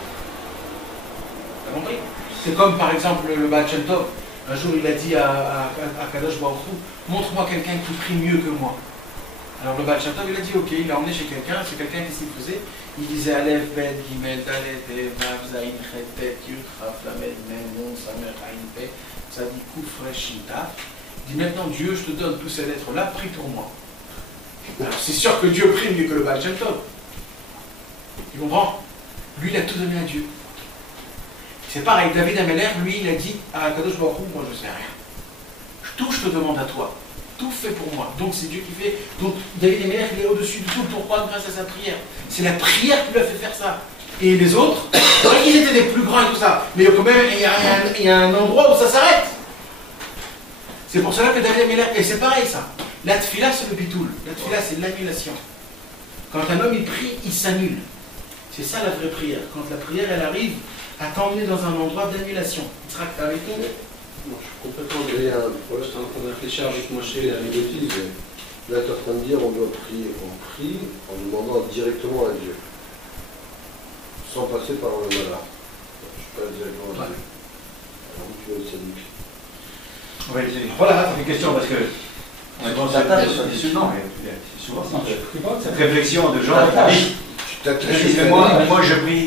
T'as compris? C'est comme, par exemple, le Baal Shem Tov. Un jour, il a dit à Kadosh Baruch Hu, montre-moi quelqu'un qui prie mieux que moi. Alors le Baal Shem Tov, il a dit ok, il l'a emmené chez quelqu'un, c'est quelqu'un qui s'y faisait. Il disait Aleph, Bet, Gimel, Dalet, Vav, Zayin, Chet, Bet, Yud, Chaf, Lamed, Men, Nun, Samer, Ayin, Pe, Tzadik, Kuf, Resh, Shin, Taf. Il dit maintenant Dieu, je te donne tous ces lettres-là, prie pour moi. Alors c'est sûr que Dieu prie mieux que le Baal Shem Tov. Tu comprends? Lui, il a tout donné à Dieu. C'est pareil, David Améler, lui, il a dit à Kadosh Baruch Hu, moi je sais rien. Tout, je te demande à toi. Tout fait pour moi. Donc c'est Dieu qui fait. Donc David Améler, il est au-dessus de tout. Pourquoi? Grâce à sa prière. C'est la prière qui lui a fait faire ça. Et les autres, ils étaient des plus grands et tout ça. Mais quand même, il y a un endroit où ça s'arrête. C'est pour cela que David Améler, et c'est pareil ça. La tfila, c'est le bitoul. La tfila, c'est l'annulation. Quand un homme il prie, il s'annule. C'est ça la vraie prière. Quand la prière, elle arrive à t'emmener dans un endroit d'annulation. Tu seras avec nous? Moi, je suis complètement derrière. J'étais en train de réfléchir avec Moshe et la bêtise. Là, tu es en train de dire on doit prier. On prie en demandant directement à Dieu. Sans passer par le malheur. Je ne suis pas directement à Dieu. Alors, tu veux le sadique. Oui, voilà, c'est une question parce que. Non, mais c'est souvent cette réflexion de gens qui disent moi je prie.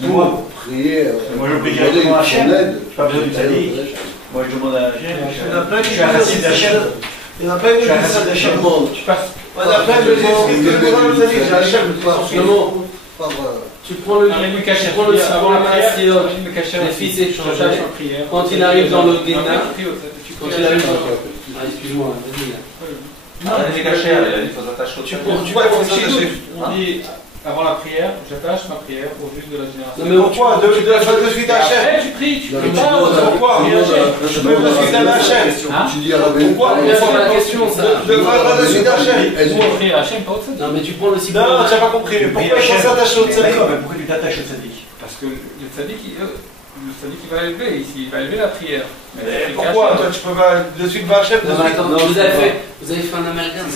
Moi, prier. Moi je prie directement à Hachem. Je n'ai pas besoin du sadique. Moi je demande à Hachem. Je suis un racine d'Hachem. Il n'y en a pas une qui dit ça d'Hachem. Tu passes. On a plein de gens qui disent que Hachem. Tu prends le les fils échangent. Quand il arrive dans le Guéna, quand il arrive dans excuse-moi, vas-y. Les cachères, il faut s'attacher au Tu on dit avant la prière, j'attache ma prière au juste de la génération. Non, mais pourquoi de suite à Hachem? Tu pries, tu pries pas. Pourquoi? Je peux de suite à Hachem. Tu dis à la pourquoi? C'est la question, ça. De suite à Hachem. Pour offrir à Hachem, pas au tzaddik. Non, mais tu prends le cycle. Non, tu n'as pas compris. Pourquoi il faut s'attacher au tzaddik? Pourquoi tu t'attaches au tzaddik? Parce que le tzaddik, il va élever ici, il va élever la prière. Mais pourquoi? Toi, tu peux pas de suite à Hachem? Non, mais attends, vous avez fait un amalgame.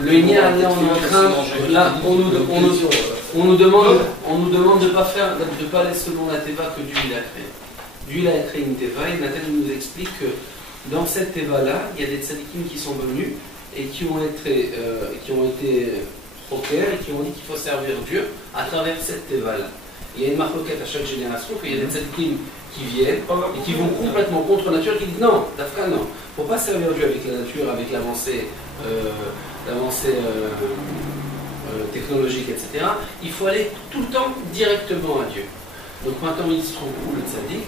Le Nia, là, on est en train. Là, on nous demande de pas aller selon la Teva que Dieu il a créé. Dieu il a créé une Teva et Nathan nous explique que dans cette Teva-là, il y a des tzadikim qui sont venus et qui ont été rockers et qui ont dit qu'il faut servir Dieu à travers cette Teva-là. Il y a une marloquette à chaque génération qu'il y a des tzadikim qui viennent et qui vont complètement contre la nature et qui disent non, Dafka non, il ne faut pas servir Dieu avec la nature, avec l'avancée technologique, etc. Il faut aller tout le temps directement à Dieu. Donc maintenant il se trouve où le tzaddik?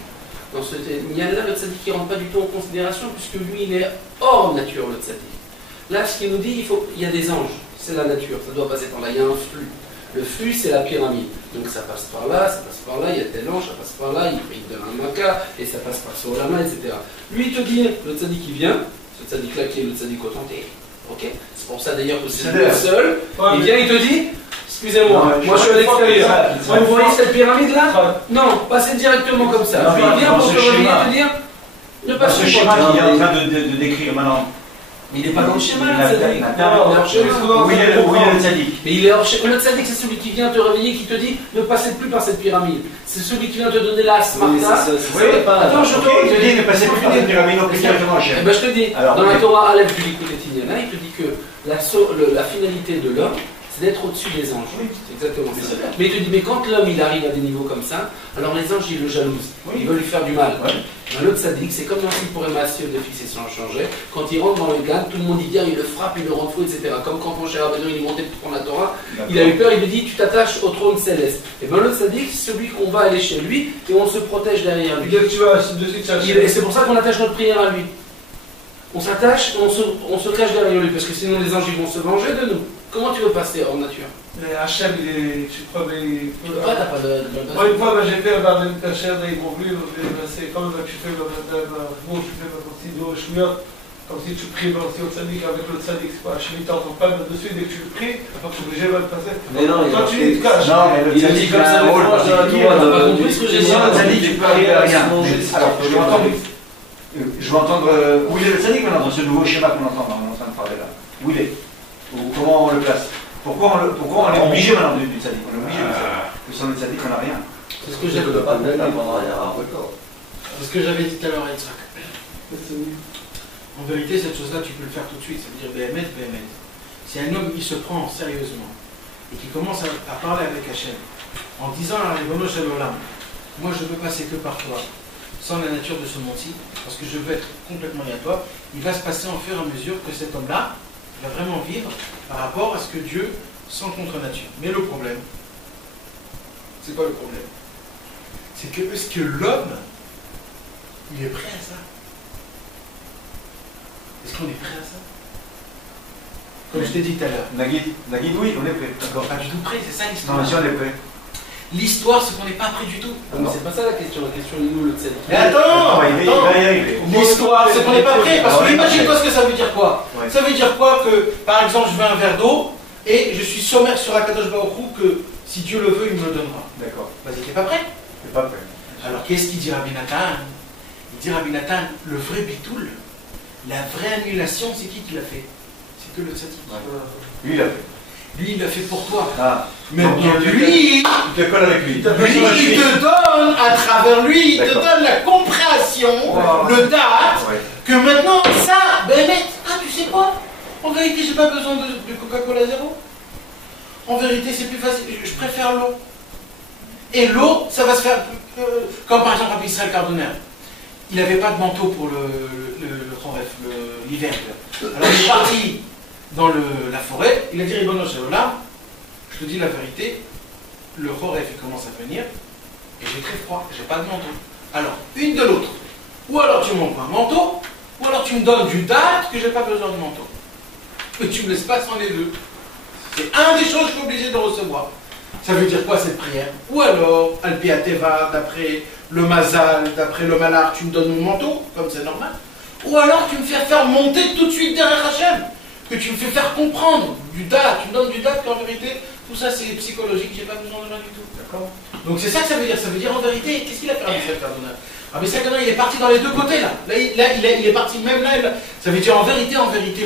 Dans ce Nial-là, le tzaddik qui ne rentre pas du tout en considération puisque lui il est hors nature, le tzaddik. Là ce qu'il nous dit, il y a des anges, c'est la nature, ça doit passer par là, il y a un flux. Le flux c'est la pyramide, donc ça passe par là, il y a tel ange, ça passe par là, il donne un maka, et ça passe par sur la main, etc. Lui il te dit, le tzaddik qui vient, ce tzaddik là qui est le tzaddik authentique, ok? C'est pour ça d'ailleurs que c'est le seul, il vient, il te dit, excusez-moi, moi je suis à l'extérieur, vous voyez cette pyramide là? Non, passez directement comme ça. Puis il vient pour te réveiller et te dire, ne passez pas. Ce schéma qu'il est en train de décrire maintenant. Il n'est pas dans le schéma, le tzaddik. Où il est le tzaddik? Mais il est hors schéma. Le tzaddik, c'est celui qui vient te réveiller, qui te dit ne passez plus par cette pyramide. C'est celui qui vient te donner la smarta. Attends, je te dis ne passez plus par cette pyramide, non plus directement à Hachem. Eh bien, je te dis, dans la Torah Aleph du Likuté Tignana, il te dit que la finalité de l'homme, c'est d'être au-dessus des anges. C'est exactement ça. Mais il te dit, mais quand l'homme il arrive à des niveaux comme ça, alors les anges ils le jalousent, ils veulent lui faire du mal. Ben, l'autre tzaddik, c'est comme l'ancien pour Émassieux de fixation changeait. Quand il rentre dans le cadre, tout le monde y vient, il le frappe, il le rend fou, etc. Comme quand mon cher Rabbeinu il est monté pour prendre la Torah, il a eu peur, il lui dit tu t'attaches au trône céleste. Et bien l'autre tzaddik, c'est celui qu'on va aller chez lui et on se protège derrière lui. Et c'est pour ça qu'on attache notre prière à lui. On s'attache, on se cache derrière lui, parce que sinon les anges ils vont se venger de nous. Comment tu veux passer hors nature? Hachem, tu crois, mais. Pourquoi t'as pas de. Moi, une fois, j'ai fait un baril de cachère, ils m'ont vu, c'est comme tu fais le tu fais comme si d'eau chouillotte, comme si tu pries aussi au tzaddik avec le tzaddik, c'est pas Hachem, t'entends pas dessus, dès que tu le pries, après tu es obligé de le passer. Mais non, toi tu te caches. Non, mais le tzaddik comme ça, le rôle, t'as pas compris ce que j'ai dit? Le tzaddik, tu peux arriver à rien. Alors, je veux entendre où il est le tzaddik maintenant, dans ce nouveau schéma qu'on entend, on est en train de parler là. Où il est? Ou comment on le place? Pourquoi on est obligé maintenant du tzaddik? On est obligé de ça. Que sans le tzaddik, on n'a rien. C'est ce que j'avais dit tout à l'heure à Yitzhak. En vérité, cette chose-là, tu peux le faire tout de suite. Ça veut dire Béhémet, Béhémet. Si un homme, il se prend sérieusement et qu'il commence à parler avec Hachem en disant à Ribono Shel Olam, moi je veux passer que par toi, sans la nature de ce monde-ci, parce que je veux être complètement lié à toi, il va se passer en fur et à mesure que cet homme-là va vraiment vivre par rapport à ce que Dieu sent contre nature. Mais le problème, c'est quoi le problème? C'est que est-ce que l'homme, il est prêt à ça? Est-ce qu'on est prêt à ça? Comme je t'ai dit tout à l'heure. Nagid, oui, on est prêt. D'accord, pas du tout prêt, c'est ça l'histoire. Non, mais si on est prêt. L'histoire, c'est qu'on n'est pas prêt du tout. Mais c'est pas ça la question il est où le tzaddik? Mais attends, il va y arriver. L'histoire, c'est qu'on n'est pas prêt. Parce que imagine-toi ce que ça veut dire quoi. Ça veut dire quoi que, par exemple, je veux un verre d'eau et je suis sommaire sur Akadosh Baruch Hu que si Dieu le veut, il me le donnera. D'accord. Vas-y, t'es pas prêt? T'es pas prêt. Alors qu'est-ce qu'il dit Rabbi Nathan? Il dit Rabbi Nathan, le vrai bitoul, la vraie annulation, c'est qui l'a fait? C'est que le tzaddik. Lui, il l'a fait. Lui, il l'a fait pour toi. Ah. Mais lui, il te colle avec lui. il te donne, à travers lui, il te donne la compréhension, le date, que maintenant, ça, Béhémet, tu sais quoi? En vérité, j'ai pas besoin de Coca-Cola zéro. En vérité, c'est plus facile, je préfère l'eau. Et l'eau, ça va se faire, comme par exemple Rabbi Israël Cardonner. Il n'avait pas de manteau pour l'hiver. Alors il est parti dans la forêt, il a dit Ribono Shel Olam, je te dis la vérité, le Choref il commence à venir, et j'ai très froid, j'ai pas de manteau. Alors, une de l'autre. Ou alors tu m'envoies un manteau, ou alors tu me donnes du date que j'ai pas besoin de manteau. Mais tu me laisses pas sans les deux. C'est un des choses que je suis obligé de recevoir. Ça veut dire quoi cette prière? Ou alors, Alpi Ateva, d'après le Mazal, d'après le Malar, tu me donnes mon manteau, comme c'est normal. Ou alors tu me fais faire monter tout de suite derrière Hachem. Que tu me fais faire comprendre du date, tu me donnes du date qu'en vérité, tout ça c'est psychologique, j'ai pas besoin de rien du tout. D'accord? Donc c'est ça que ça veut dire. Ça veut dire en vérité, qu'est-ce qu'il a fait Rabbi Israël Cardonner? Rabbi Israël Cardonner, il est parti dans les deux côtés là. Il est parti même là. Ça veut dire en vérité,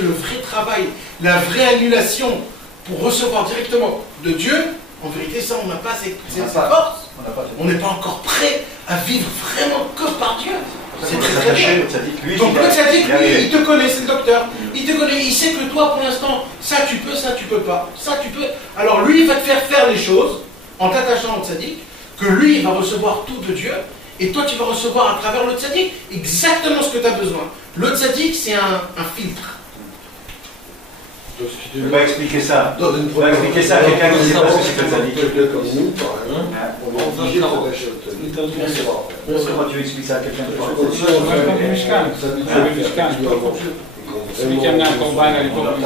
le vrai travail, la vraie annulation pour recevoir directement de Dieu, en vérité, ça on n'a pas cette force. On n'est pas encore prêt à vivre vraiment que par Dieu. C'est très bien. Donc le tzaddik, lui, il te connaît, c'est le docteur. Il te connaît, il sait que toi, pour l'instant, ça tu peux pas. Ça tu peux. Alors lui, il va te faire les choses en t'attachant au tzaddik, que lui, il va recevoir tout de Dieu, et toi, tu vas recevoir à travers le tzaddik exactement ce que tu as besoin. Le tzaddik, c'est un filtre. Tu ne peux pas expliquer ça. Tu vas expliquer ça à quelqu'un qui ne sait pas ce que c'est que le tzaddik. Comme nous, par exemple, on est obligé de s'attacher au tzaddik. Comment tu expliques ça à quelqu'un qui Celui qui a amené un corban à l'époque, il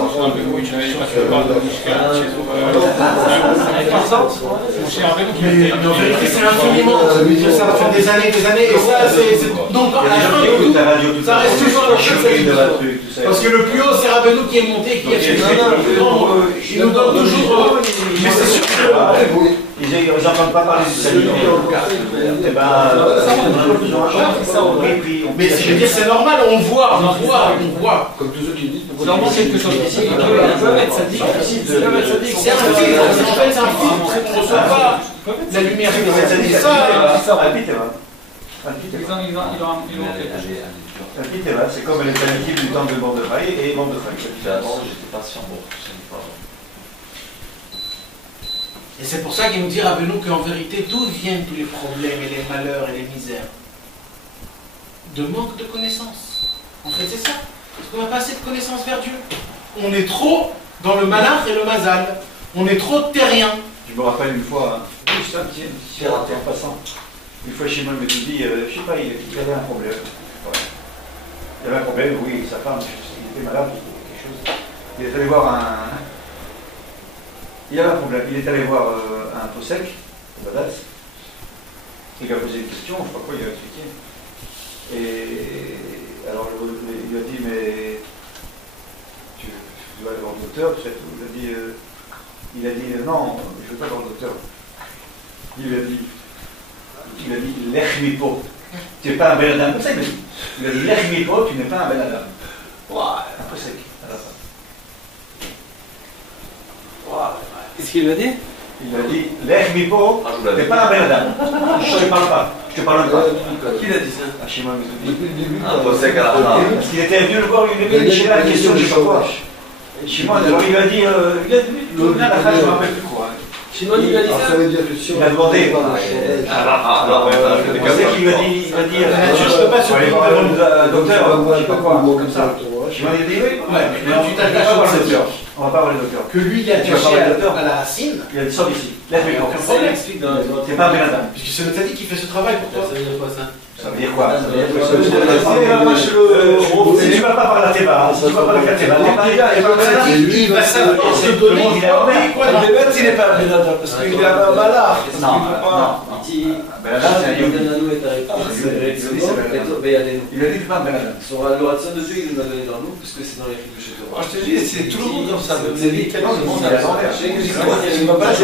n'avait pas fait part de Mishkan chez Mais en vérité, c'est infiniment. Ça va faire des années, et ça, c'est. Donc, à la fin de tout, ça reste toujours la chose. Parce que le plus haut, c'est Rabbeinu qui est monté, qui a fait il nous donne toujours. Mais c'est sûr que. Ils n'entendent pas parler du salut. Mais je veux dire, c'est normal, on voit. Comme tous ceux qui disent. Normalement, quelque chose ici, ils peuvent être sadiques. C'est un filtre, en fait, c'est un filtre, on ne reçoit pas la lumière. C'est ça. C'est comme les planifiés du temps de Mordechai et Mordechai. J'étais patient, bon, je sais pas. Et c'est pour ça qu'il nous dit Rabbeinu qu'en vérité, d'où viennent tous les problèmes et les malheurs et les misères? De manque de connaissances. En fait, c'est ça. Parce qu'on n'a pas assez de connaissances vers Dieu. On est trop dans le malach et le mazal. On est trop terrien. Je me rappelle une fois, juste un petit raté en passant. Une fois chez moi, il me dit, je sais pas, il y avait un problème. Ouais. Il y avait un problème, oui, sa femme, il était malade, quelque chose. Il est allé voir il y avait un problème. Il est allé voir un possèque, Badass. Il lui a posé une question, je ne sais pas quoi, il a expliqué. Et alors, il lui a dit, mais tu dois aller voir le docteur, tu sais tout. Il a dit, non, je ne veux pas voir le docteur. Il a dit, l'echmipo. Tu n'es pas un bel adam. Comme ça, il a dit, l'echmipo, tu n'es pas un bel adam. Waouh, un possèque, à la fin. Waouh. Qu'est-ce qu'il lui a dit? Il a dit, l'echmipo, tu n'es pas un bel adam. Je ne te parle pas. Je te parle pas. Qui l'a dit ça? Hachima me dit. Un possèque à la fin. Parce qu'il était venu le voir, il lui avait dit, la question, je ne sais pas quoi. Shimon, alors il lui a dit, je ne me rappelle plus quoi. Shimon, il lui a dit ça? Ça veut dire que si Il a demandé. Le possèque, il lui a dit, je ne peux pas se aller voir le docteur, je ne sais pas quoi, comme ça. Shimon, il a dit, oui, mais tu t'attaches au docteur. On va pas voir le docteur. Que lui, il a attaché à la racine. Il a dit, sors d'ici. Laisse-moi. Ça explique dans C'est pas un bel adam. Puisque c'est le tzaddik qui fait ce travail pour toi. Ça veut dire quoi ça? Ça veut dire quoi? Ça veut dire que si tu ne vas pas par la Théba, si tu ne vas pas par la Théba, Il va savoir se donner. il est en mer. Le bête, il n'est pas un bénata, parce qu'il est un malard. Non, Ben là, c'est Yogananu et Tarek. il a dit que pas un bel adam. Sur la Loratson de Dieu, il nous a donné dans nous, puisque c'est dans les films de chez Torah. Je te dis, c'est tout le monde comme ça. C'est tellement le monde à l'envers.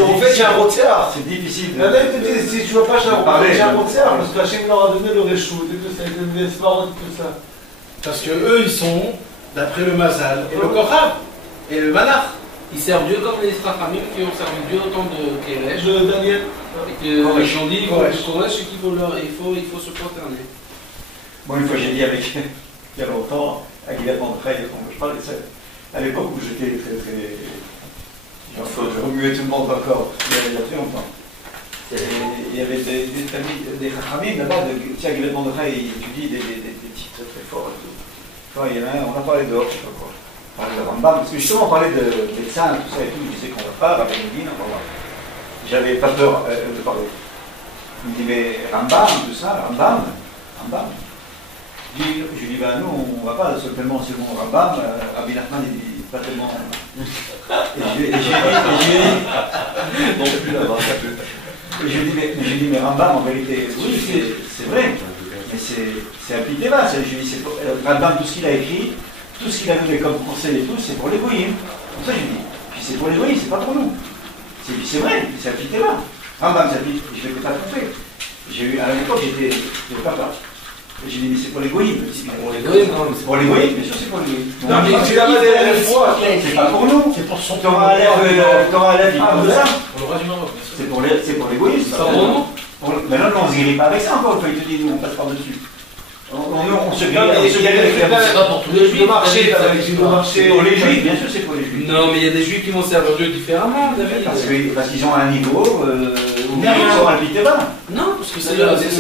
En fait, j'ai un rotiard. C'est difficile. Là, il te dit, si tu veux pas, j'ai un rotiard, parce que Hachem leur a donné le réchou, et tout ça, les espoirs, tout ça. Parce que eux, ils sont, d'après le mazal, et le korab, et le malach. Ils servent Dieu comme les Strachamim qui ont servi Dieu au temps de Kélesh. De Daniel. Et qu'ils ont dit, il faut Koresh et il faut se prosterner. Moi, une fois, j'ai dit avec, il y a longtemps, à Gilad Mandrei, je parlais de ça, à l'époque où j'étais très. Je remuais tout le monde encore, il y a très longtemps. Et il y avait des Chachamim là-bas, tu sais, à Gilad Mandrei, ils étudient des titres très forts et tout. Enfin, il y en a un, on a parlé dehors, je sais pas quoi. On parlait de Rambam, parce que justement, on parlait de médecins, tout ça et tout, je disais qu'on va pas, Rabbeinu, on va voir. J'avais pas peur de parler. Il me dit, mais Rambam, tout ça, Rambam. Je dis, ben nous, on va pas seulement selon Rambam, Rabbi Nachman, il dit pas tellement. Et j'ai dit, mais Rambam, en vérité, oui, c'est vrai, mais c'est un pitéva. Je dis, Rambam, tout ce qu'il a écrit, tout ce qu'il a donné comme conseil et tout, c'est pour les goyim. Comme ça, je dis, puis c'est pour les goyim, c'est pas pour nous. C'est vrai, c'est un pitéva. Rambam, c'est un pitéva, je ne l'ai pas compris. À l'époque, j'étais papa. J'ai dit, mais c'est pour les goyim. C'est pour les goyim, non? C'est pour les goyim, bien sûr, c'est pour les goyim. Non, mais tu l'as dit la fois. C'est pas pour nous. C'est pour son T'auras un lèvre, il parle de ça. Pour le roi du Maroc. C'est pour les goyim. C'est pas pour nous? Mais non, on ne se guérit pas avec ça encore. Il te dit, nous, on passe par-dessus. On se guérit avec la C'est pas pour tous les juifs. Le marché, pour les juifs, bien sûr, c'est pour les juifs. Non, mais il y a des juifs qui vont servir Dieu différemment, David. Parce qu'ils ont un niveau où ils sont un pitéva. Non, parce que c'est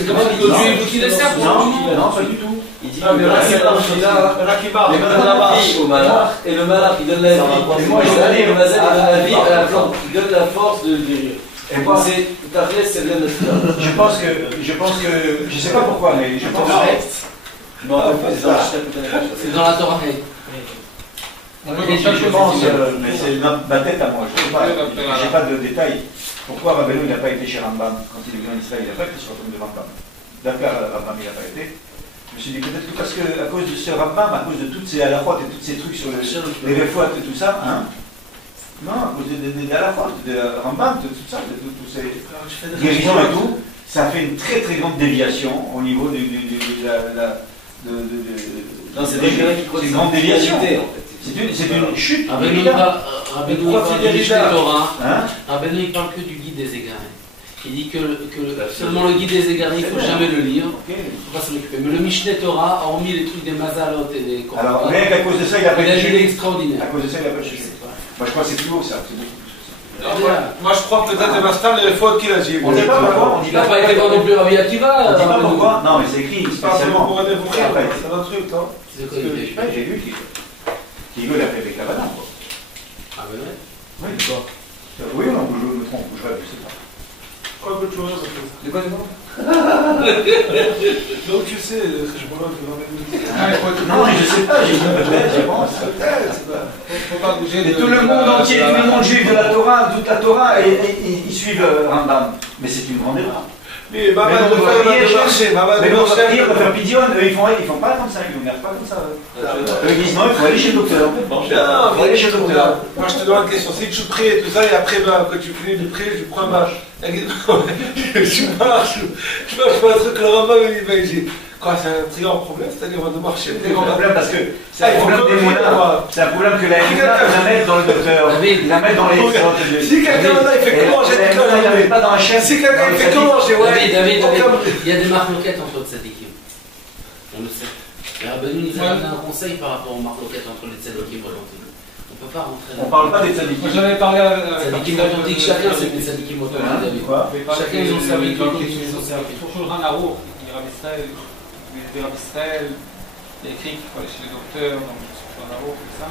comme ça que Dieu qui les sert. Non, pas du tout. Il dit Ah, mais là, c'est pas là qui parle. il donne la vie au malach, et le malach, il donne la vie. Et moi, et le mazal, il donne la vie à la plante. Il donne la force de guérir. Et moi, C'est tout à fait, c'est bien de ça. je pense que, je sais pas pourquoi, mais je pense que. Non, C'est dans la Torah. Je pense, mais c'est ma tête à moi, je n'ai pas de détails. Pourquoi Rabbeinu n'a pas été chez Rambam quand il est venu en Israël? Il n'a pas été sur le tombe de Rambam. D'accord, Rambam il n'a pas été. Je me suis dit peut-être que parce qu'à cause de ce Rambam, à cause de toutes ces halachot et tous ces trucs sur les réfouates et tout ça, hein? Non, à cause des halachot, de Rambam, de tout ça, de tous ces guérisons et tout, ça fait une très très grande déviation au niveau de c'est des gens qui croient c'est une grande déviation. C'est une chute. Rabbeinu il parle du Mishneh Torah. Rabbeinu il parle que du guide des égarés. Il dit que seulement le guide des égarés, il ne faut jamais le lire. Il ne faut pas s'en occuper. Mais le Mishneh Torah, hormis les trucs des mazalot et des korban, alors rien qu'à cause de ça, il a pas il a été lu chuté. extraordinaire. À cause de ça, il a pas chuté. Moi je crois que c'est plus haut ça. Moi je crois peut-être que Mastam, il faut qu'il a dit. On ne dit pas pourquoi. Il n'a pas été bon non plus Rabbi Akiva. On ne dit pas pourquoi. Non, mais c'est écrit spécialement. Pour découvrir, c'est un truc, non? C'est quoi il fait? J'ai vu qu'il veut la fait avec la banane, quoi. Ah ben ouais. Oui, d'accord. Oui, non, je me trompe, je sais pas. Quoi que tu vois, ça De quoi, de quoi? Donc tu sais, je vois que non, mais je sais pas, je pense. Faut pas bouger. Et tout le monde entier, tout le monde juif de la Torah, toute la Torah, ils suivent Rambam. Mais c'est une grande erreur. Mais Baba de marcher, Baba Mais de pour marcher. faire Pidion, eux ils font pas comme ça, ils ne pas comme ça. Eux ils disent non, il faut aller chez le docteur. Il faut aller chez le docteur. Moi je te demande une question, si tu pries et tout ça, et après quand tu finis de prier, tu prends un marche. Tu marches, tu marches pour un truc, le Rambam il dit quoi, c'est un très grand problème, c'est-à-dire on va marcher. C'est un problème parce que c'est un problème des moulins. C'est un problème que la mettre dans le docteur, la mettre dans les sortes de. Si quelqu'un il fait comment j'ai dit il n'avait pas dans la chaîne. Si quelqu'un il fait comment j'ai David, il y a des marloquettes entre les tzadikim. On le sait. Et Rabbeinu nous a donné un conseil par rapport aux marloquettes entre les tzadikim authentiques. On ne peut pas rentrer dans. On parle pas des tzadikim. J'en avais parlé avec. Tzadikim authentiques, chacun c'est des tzadikim authentiques. Chacun ils ont servi, ils ont servi. Pour Shulchan Aruch, il y a Rabbi Israël, il y a écrit qu'il faut aller chez les docteurs, donc Shulchan Aruch, tout ça.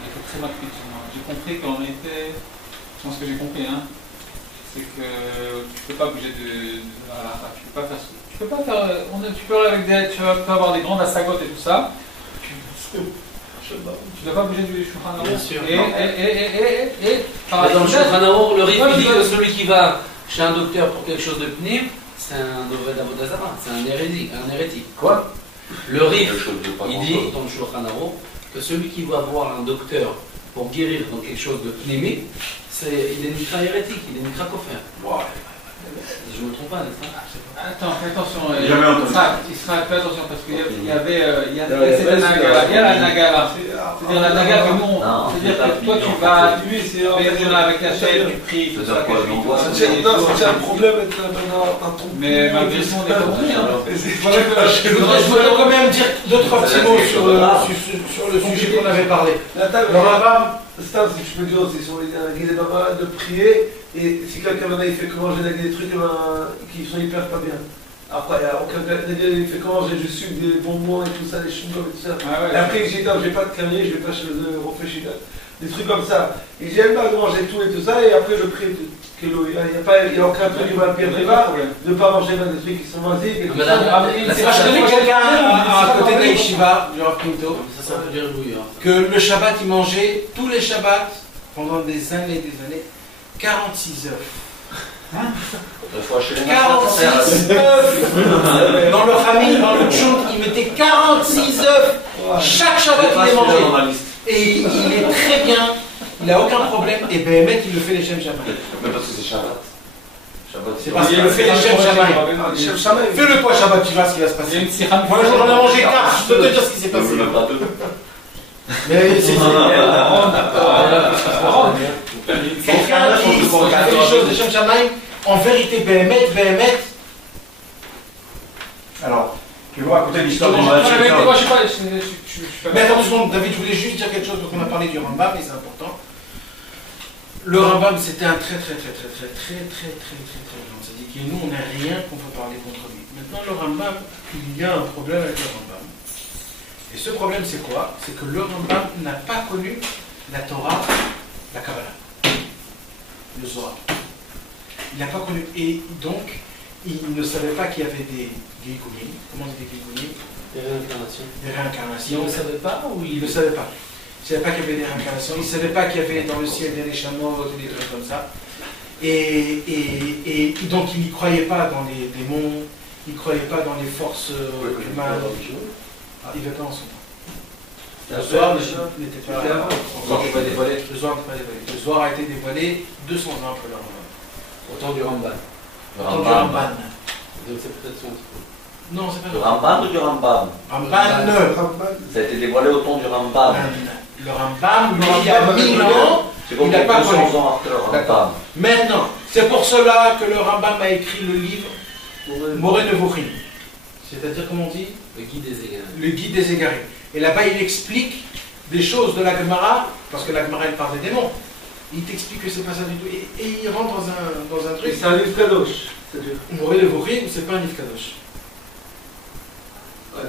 Il était très mal sur moi. J'ai compris qu'on était. Je pense que j'ai compris, hein. C'est que tu peux pas bouger de la tu peux pas faire ça. Tu peux pas faire. Tu peux aller avec des. Tu peux avoir des grandes asagotes et tout ça. Tu dois pas bouger du Shulchan Aruch. Bien sûr. Et par exemple, le Shulchan Aruch, le Rif dit que celui qui va chez un docteur pour quelque chose de pnim, c'est un Doved Avodazara, c'est un hérétique. Quoi? Le Rif, il dit dans le Shulchan Aruch que celui qui va voir un docteur pour guérir dans quelque chose de pnimi, il est nikra hérétique, il est nikra koffer. Je me trompe pas, n'est-ce pas? Attends, fais attention. Jamais entendu. Israël, fais attention parce qu'il y avait cette nagala. Il y a la nagala. C'est-à-dire la nagala que nous, c'est-à-dire que toi tu vas, avec ta chaîne, tu pries, tout ça. C'est un problème avec un trou. Mais malgré tout, on est compris. Je voudrais quand même dire deux, trois petits mots sur le sujet qu'on avait parlé. Le Rambam, si je peux dire aussi, sur les Baba de prier, et si quelqu'un maintenant il fait que manger des trucs qui sont hyper pas bien. Après, il n'y a aucun cas, il fait que manger, je suce des bonbons et tout ça, des chewing-gums et tout ça. Et après, il dit, non, je vais pas de carrière, je vais pas chez le Rofeshida. Des trucs comme ça. Il dit, j'aime pas de manger tout et tout ça, et après, je prie. Il n'y a aucun truc qui va pire de ne pas manger des trucs qui sont basiques et tout ça. Je connais quelqu'un à côté de la Yeshiva, du Rav Pinto, que le Shabbat, il mangeait tous les Shabbats pendant des années 46 œufs. 46 œufs. Dans leur famille, dans le tchouk, ils mettaient 46 œufs. Chaque Shabbat, il les mangeait. Et il est très bien, il n'a aucun problème. Et ben, mec, il le fait les Shem Shabbat. Mais parce que c'est Shabbat. C'est parce qu'il le fait les Shem Shabbat. Fais-le toi Shabbat, tu vois ce qui va se passer. Moi, j'en ai mangé 4, je peux te dire ce qui s'est passé. Mais c'est quelqu'un qui fait les choses de Shem Shamaim, en vérité, Béhémet. Alors, tu vois, écouter l'histoire de Moi, je sais pas. Mais attends une seconde, David, je voulais juste dire quelque chose, parce qu'on a parlé du Rambam, et c'est important. Le Rambam, c'était un très grand tzaddik, et nous, on n'a rien qu'on peut parler contre lui. Maintenant, le Rambam, il y a un problème avec le Rambam. Et ce problème, c'est quoi? C'est que le Rambam n'a pas connu la Torah, la Kabbalah, le Zohar. Il n'a pas connu. Et donc, il ne savait pas qu'il y avait des Gilgulim. Comment on dit des Gilgulim? Des réincarnations. Des réincarnations. Il ne le savait pas ou il ne le savait pas. Il ne savait pas qu'il y avait des réincarnations. Il ne savait pas qu'il y avait dans le ciel des Neshamot, des trucs comme ça. Et donc, il n'y croyait pas dans les démons. Il ne croyait pas dans les forces du mal. Ah, il veut pas en son temps. Le Zohar n'était pas dévoilé. Le Zohar a été dévoilé 200 ans après le Rambam. Au temps du Ramban. Au temps du Ramban. Donc c'est peut-être son petit. Non, c'est pas le Rambam ou du Rambam? Rambam. Ça a été dévoilé au temps du Rambam. Le Rambam, il y a 1000 ans, il n'a pas connu. D'accord. Maintenant, c'est pour cela que le Rambam a écrit le livre Moreh Nevuchim. C'est-à-dire, comment on dit? Le guide des égarés. Le guide des égarés. Et là-bas, il explique des choses de la Gemara, parce que la Gemara, elle parle des démons. il t'explique que c'est pas ça du tout. Et il rentre dans un truc. C'est un livre kadosh, c'est-à-dire. Mourir le Vourim, c'est pas un livre kadosh. Non,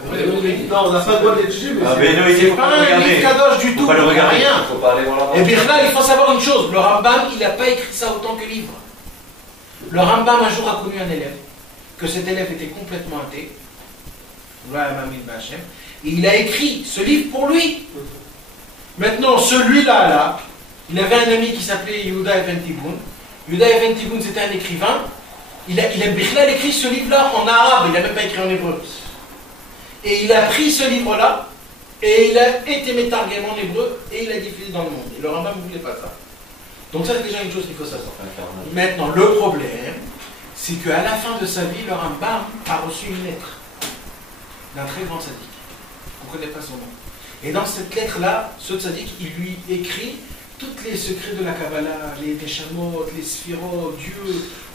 on n'a pas le droit de l'étudier, mais c'est pas un livre kadosh du tout. Faut pas le regarder. Rien. Faut pas aller voir la Et bien là, il faut savoir une chose, le Rambam, il n'a pas écrit ça autant que livre. Le Rambam un jour a connu un élève, que cet élève était complètement athée, et il a écrit ce livre pour lui. Maintenant, celui-là, il avait un ami qui s'appelait Yehuda Even Tiboun. Yehuda Even Tiboun, c'était un écrivain. Il a écrit ce livre-là en arabe, il n'a même pas écrit en hébreu. Et il a pris ce livre-là, et il a été métargué en hébreu, et il a diffusé dans le monde. Et le Rambam ne voulait pas ça. Donc ça, c'est déjà une chose qu'il faut savoir. Maintenant, le problème, c'est qu'à la fin de sa vie, le Rambam a reçu une lettre d'un très grand tzaddik. On ne connaît pas son nom. Et dans cette lettre-là, ce tzaddik, il lui écrit tous les secrets de la Kabbalah, les Teshamot, les Sphirot, Dieu,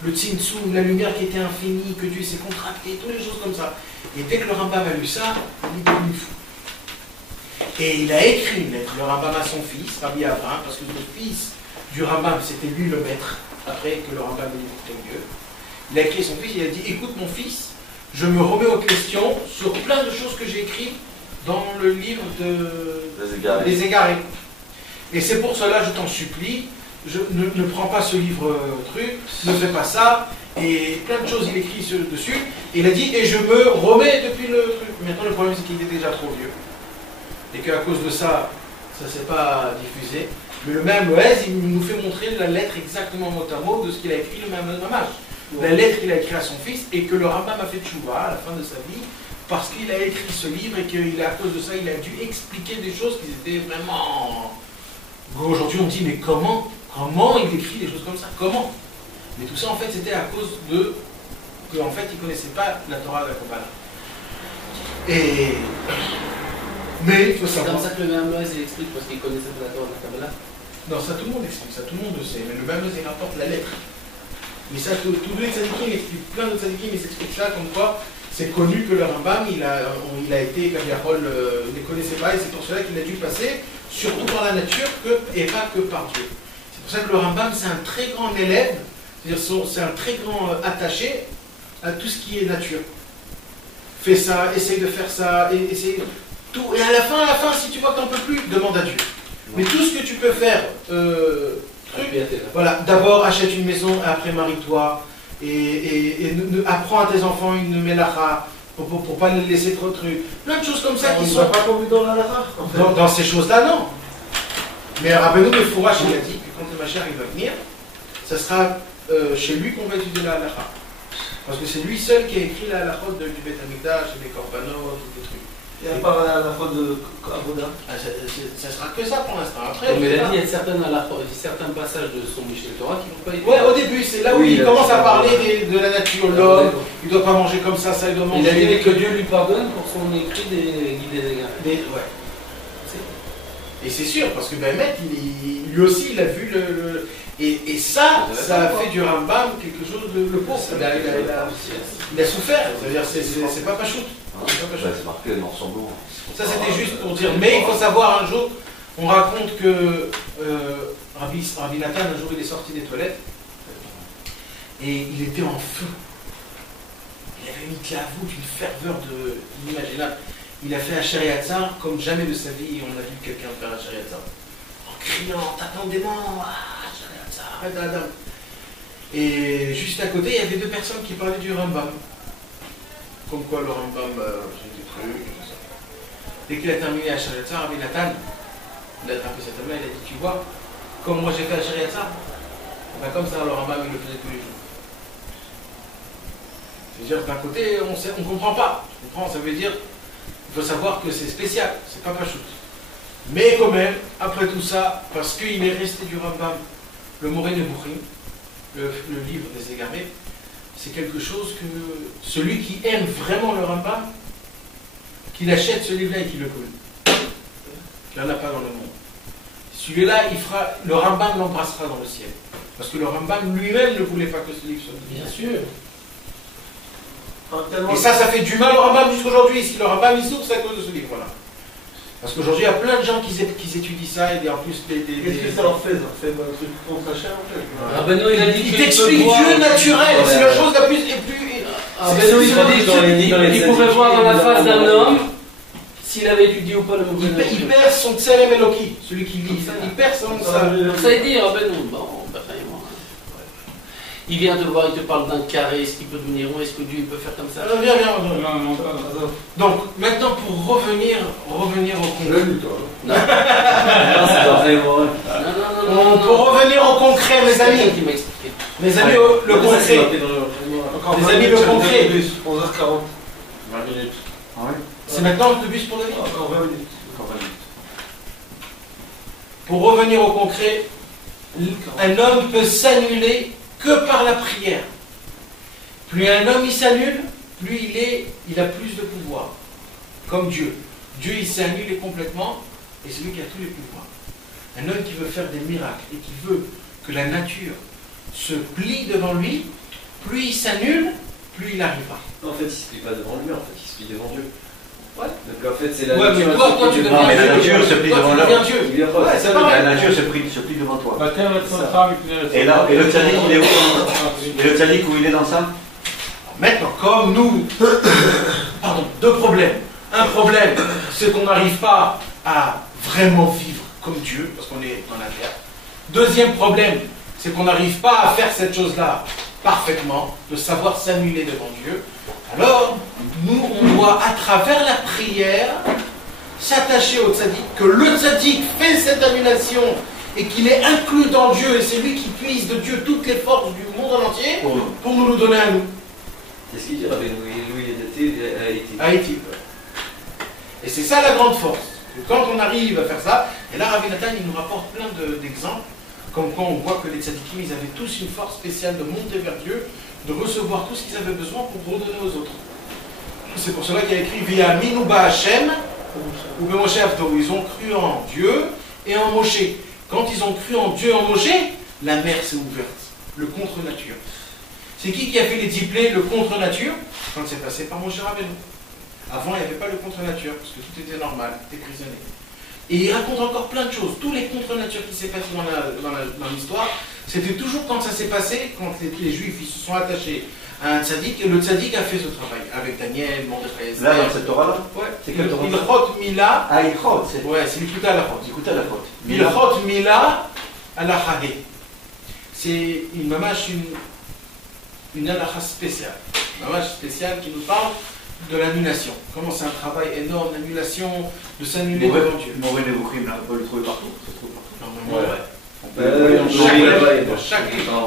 le Tzimtzum, la lumière qui était infinie, que Dieu s'est contracté, toutes les choses comme ça. Et dès que le Rambam a lu ça, il est devenu fou. Et il a écrit une lettre, le Rambam à son fils, Rabbi Avraham, parce que le fils du Rambam, c'était lui le maître, après que le Rambam ait écouté Dieu. Il a écrit son fils, il a dit, écoute mon fils, je me remets aux questions sur plein de choses que j'ai écrites dans le livre des Égarés. Et c'est pour cela, je t'en supplie, ne prends pas ce livre truc, ne fais pas ça, et plein de choses il écrit dessus, et il a dit, et je me remets depuis le truc. Maintenant le problème c'est qu'il était déjà trop vieux, et qu'à cause de ça, ça ne s'est pas diffusé. Mais le même Loez, il nous fait montrer la lettre exactement mot à mot de ce qu'il a écrit le même Mamash. La lettre qu'il a écrite à son fils, et que le Rambam a fait tchouva à la fin de sa vie, parce qu'il a écrit ce livre, et qu'à cause de ça, il a dû expliquer des choses qui étaient vraiment... Aujourd'hui on dit, mais comment il écrit des choses comme ça? Comment? Mais tout ça en fait c'était à cause de qu'en fait il ne connaissait pas la Torah de la Kabbalah. Mais il faut savoir. C'est comme ça que le même Moïse explique parce qu'il connaissait pas la Torah de la Kabbalah. Non, ça tout le monde explique, ça tout le monde le sait, mais le même Moïse il rapporte la lettre. Mais ça, tous les tzadikim expliquent, plein de tzadikim ils expliquent ça comme quoi c'est connu que le Rambam il a été, Kaviarol ne les connaissait pas, et c'est pour cela qu'il a dû passer surtout par la nature et pas que par Dieu. C'est pour ça que le Rambam c'est un très grand élève, c'est un très grand attaché à tout ce qui est nature. Fais ça, essaye de faire ça, essaye tout. Et à la fin, si tu vois que tu n'en peux plus, demande à Dieu. Mais tout ce que tu peux faire, voilà, d'abord achète une maison, après marie-toi, et apprends à tes enfants une mélacha, pour pas les laisser trop trucs. Plein de choses comme ça qui sont pas tombés dans la lara. dans ces choses-là, non. Mais Rabbeinu de Fourach, il a dit que quand le Mashiach il va venir, ça sera chez lui qu'on va étudier la halacha. Parce que c'est lui seul qui a écrit la halacha du Beth Amikdash, des korbanot, tous les trucs. Et à part la halacha de Avoda. Ça sera que ça pour l'instant. Après, mais il y a certains passages de son Mishneh Torah qui n'ont pas été. Ouais, au début, c'est là où il commence à parler de la nature. L'homme, il ne doit pas manger comme ça, il doit manger. Il a dit que Dieu lui pardonne pour son écrit des guides des égarés. Ouais. Et c'est sûr, parce que Bémet, lui aussi, il a vu le... Et ça a fait du Rambam quelque chose de pauvre. Il a souffert, c'est-à-dire c'est pas pachout. C'est marqué dans son dos. Ça c'était juste pour dire, mais il faut savoir un jour, on raconte que Rabbi Nathan, un jour il est sorti des toilettes, et il était en feu. Il avait mis la voûte, une ferveur inimaginable. Il a fait un Shariatzar comme jamais de sa vie on a vu quelqu'un faire un Shariatzar. En criant, tapant des mains, Shariatzar, arrête la dame. Et juste à côté, il y avait deux personnes qui parlaient du Rambam. Comme quoi le Rambam, c'est des trucs, tout ça. Dès qu'il a terminé à Shariatzar, Rabbi Nathan, il a attrapé cette main, il a dit, tu vois, comme moi j'ai fait un Shariatzar, ben comme ça le Rambam il le faisait tous les jours. C'est-à-dire d'un côté, on ne comprend pas. Tu comprends, ça veut dire. Il faut savoir que c'est spécial, c'est pas pachout. Mais quand même, après tout ça, parce qu'il est resté du Rambam, le Moré Nebuchim, le livre des égarés, c'est quelque chose que celui qui aime vraiment le Rambam, qu'il achète ce livre-là et qu'il le colle. Il n'y en a pas dans le monde. Celui-là, le Rambam l'embrassera dans le ciel. Parce que le Rambam lui-même ne voulait pas que ce livre soit publié. Bien sûr. Et ça fait du mal au Rambam jusqu'aujourd'hui. Si le Rambam il souffre, c'est à cause de ce livre-là. Parce qu'aujourd'hui, il y a plein de gens qui étudient ça et en plus Qu'est-ce que ça leur fait? Ça leur fait un truc contre Hachem en fait. Ah ben non, il a dit Il qu'il t'explique peut voir. Dieu naturel, c'est la chose la plus. Ah ben non, il a dit qu'il pouvait voir dans la face d'un homme s'il avait étudié ou pas le mot. Il perd son tselem Eloki, celui qui lit. Il perd son. Ça veut dire, ah ben non, bon, ben vraiment. Il vient te voir, il te parle d'un carré, est-ce qu'il peut devenir rond, est-ce que Dieu il peut faire comme ça? Viens. Non, pas. Donc, maintenant, pour revenir au concret. Non, c'est pas vraiment. Non. Pour revenir au concret, mes amis. Qui m'a expliqué. Mes amis, le concret. Encore Les 20 amis, minutes, le concret. de bus, 11h40. 20 minutes. Ah oui. C'est maintenant le bus pour la vie. Encore 20 minutes. Encore 20 minutes. Pour revenir au concret, un homme peut s'annuler que par la prière. Plus un homme il s'annule, plus il a plus de pouvoir. Comme Dieu. Dieu il s'est annulé complètement et c'est lui qui a tous les pouvoirs. Un homme qui veut faire des miracles et qui veut que la nature se plie devant lui, plus il s'annule, plus il arrivera. En fait, il ne se plie pas devant lui, en fait, il se plie devant Dieu. Ouais. Donc en fait, c'est la Ouais, mais nature. toi tu deviens Non, mais la Dieu. nature se plie Toi, devant tu l'homme. deviens Dieu. Il vient pas. Ouais, c'est pareil. La nature se plie devant toi. Bah, terre son femme, Et là, et le tzaddik, il est où? Et le tzaddik, où il est dans ça? Maintenant, comme nous, pardon, deux problèmes. Un problème, c'est qu'on n'arrive pas à vraiment vivre comme Dieu, parce qu'on est dans la terre. Deuxième problème, c'est qu'on n'arrive pas à faire cette chose-là parfaitement, de savoir s'annuler devant Dieu. Alors, nous, on doit, à travers la prière, s'attacher au tzaddik, que le tzaddik fait cette annulation et qu'il est inclus dans Dieu, et c'est lui qui puise de Dieu toutes les forces du monde entier pour nous le donner à nous. C'est ce qu'il dit, Rabbi Louis il a été. Haïti. Et c'est ça la grande force. Que quand on arrive à faire ça, et là Rabbi Nathan il nous rapporte plein d'exemples, comme quand on voit que les tzadikim ils avaient tous une force spéciale de monter vers Dieu, de recevoir tout ce qu'ils avaient besoin pour redonner aux autres. C'est pour cela qu'il y a écrit Via Minouba Hashem ou Moshe Avdo. Ils ont cru en Dieu et en Moshe. Quand ils ont cru en Dieu et en Moshe, la mer s'est ouverte. Le contre-nature. C'est qui a fait les 10 plaies, le contre-nature? Quand c'est passé par Moshe Rabbeinu. Avant, il n'y avait pas le contre-nature, parce que tout était normal, était prisonnier. Et il raconte encore plein de choses. Tous les contre-natures qui s'est passé dans l'histoire, c'était toujours quand ça s'est passé, quand les Juifs ils se sont attachés à un tzaddik, et le tzaddik a fait ce travail, avec Daniel, Mordechai, Là, dans cette Torah-là? Ouais. C'est quelle Torah? Ilchot Mila. Ah, Ilchot, c'est. Ouais, c'est l'Ikuta Alachot. Écoutez la faute. Ilchot Mila Alachade. C'est une mamash, une alacha spéciale. Une mamash spéciale qui nous parle de l'annulation. Comment c'est un travail énorme d'annulation, de s'annuler devant Dieu. Mauvais Nebuchim, là, on peut le trouver partout. Ça se trouve partout. Normalement, ouais. On peut Dans chaque livre. Non,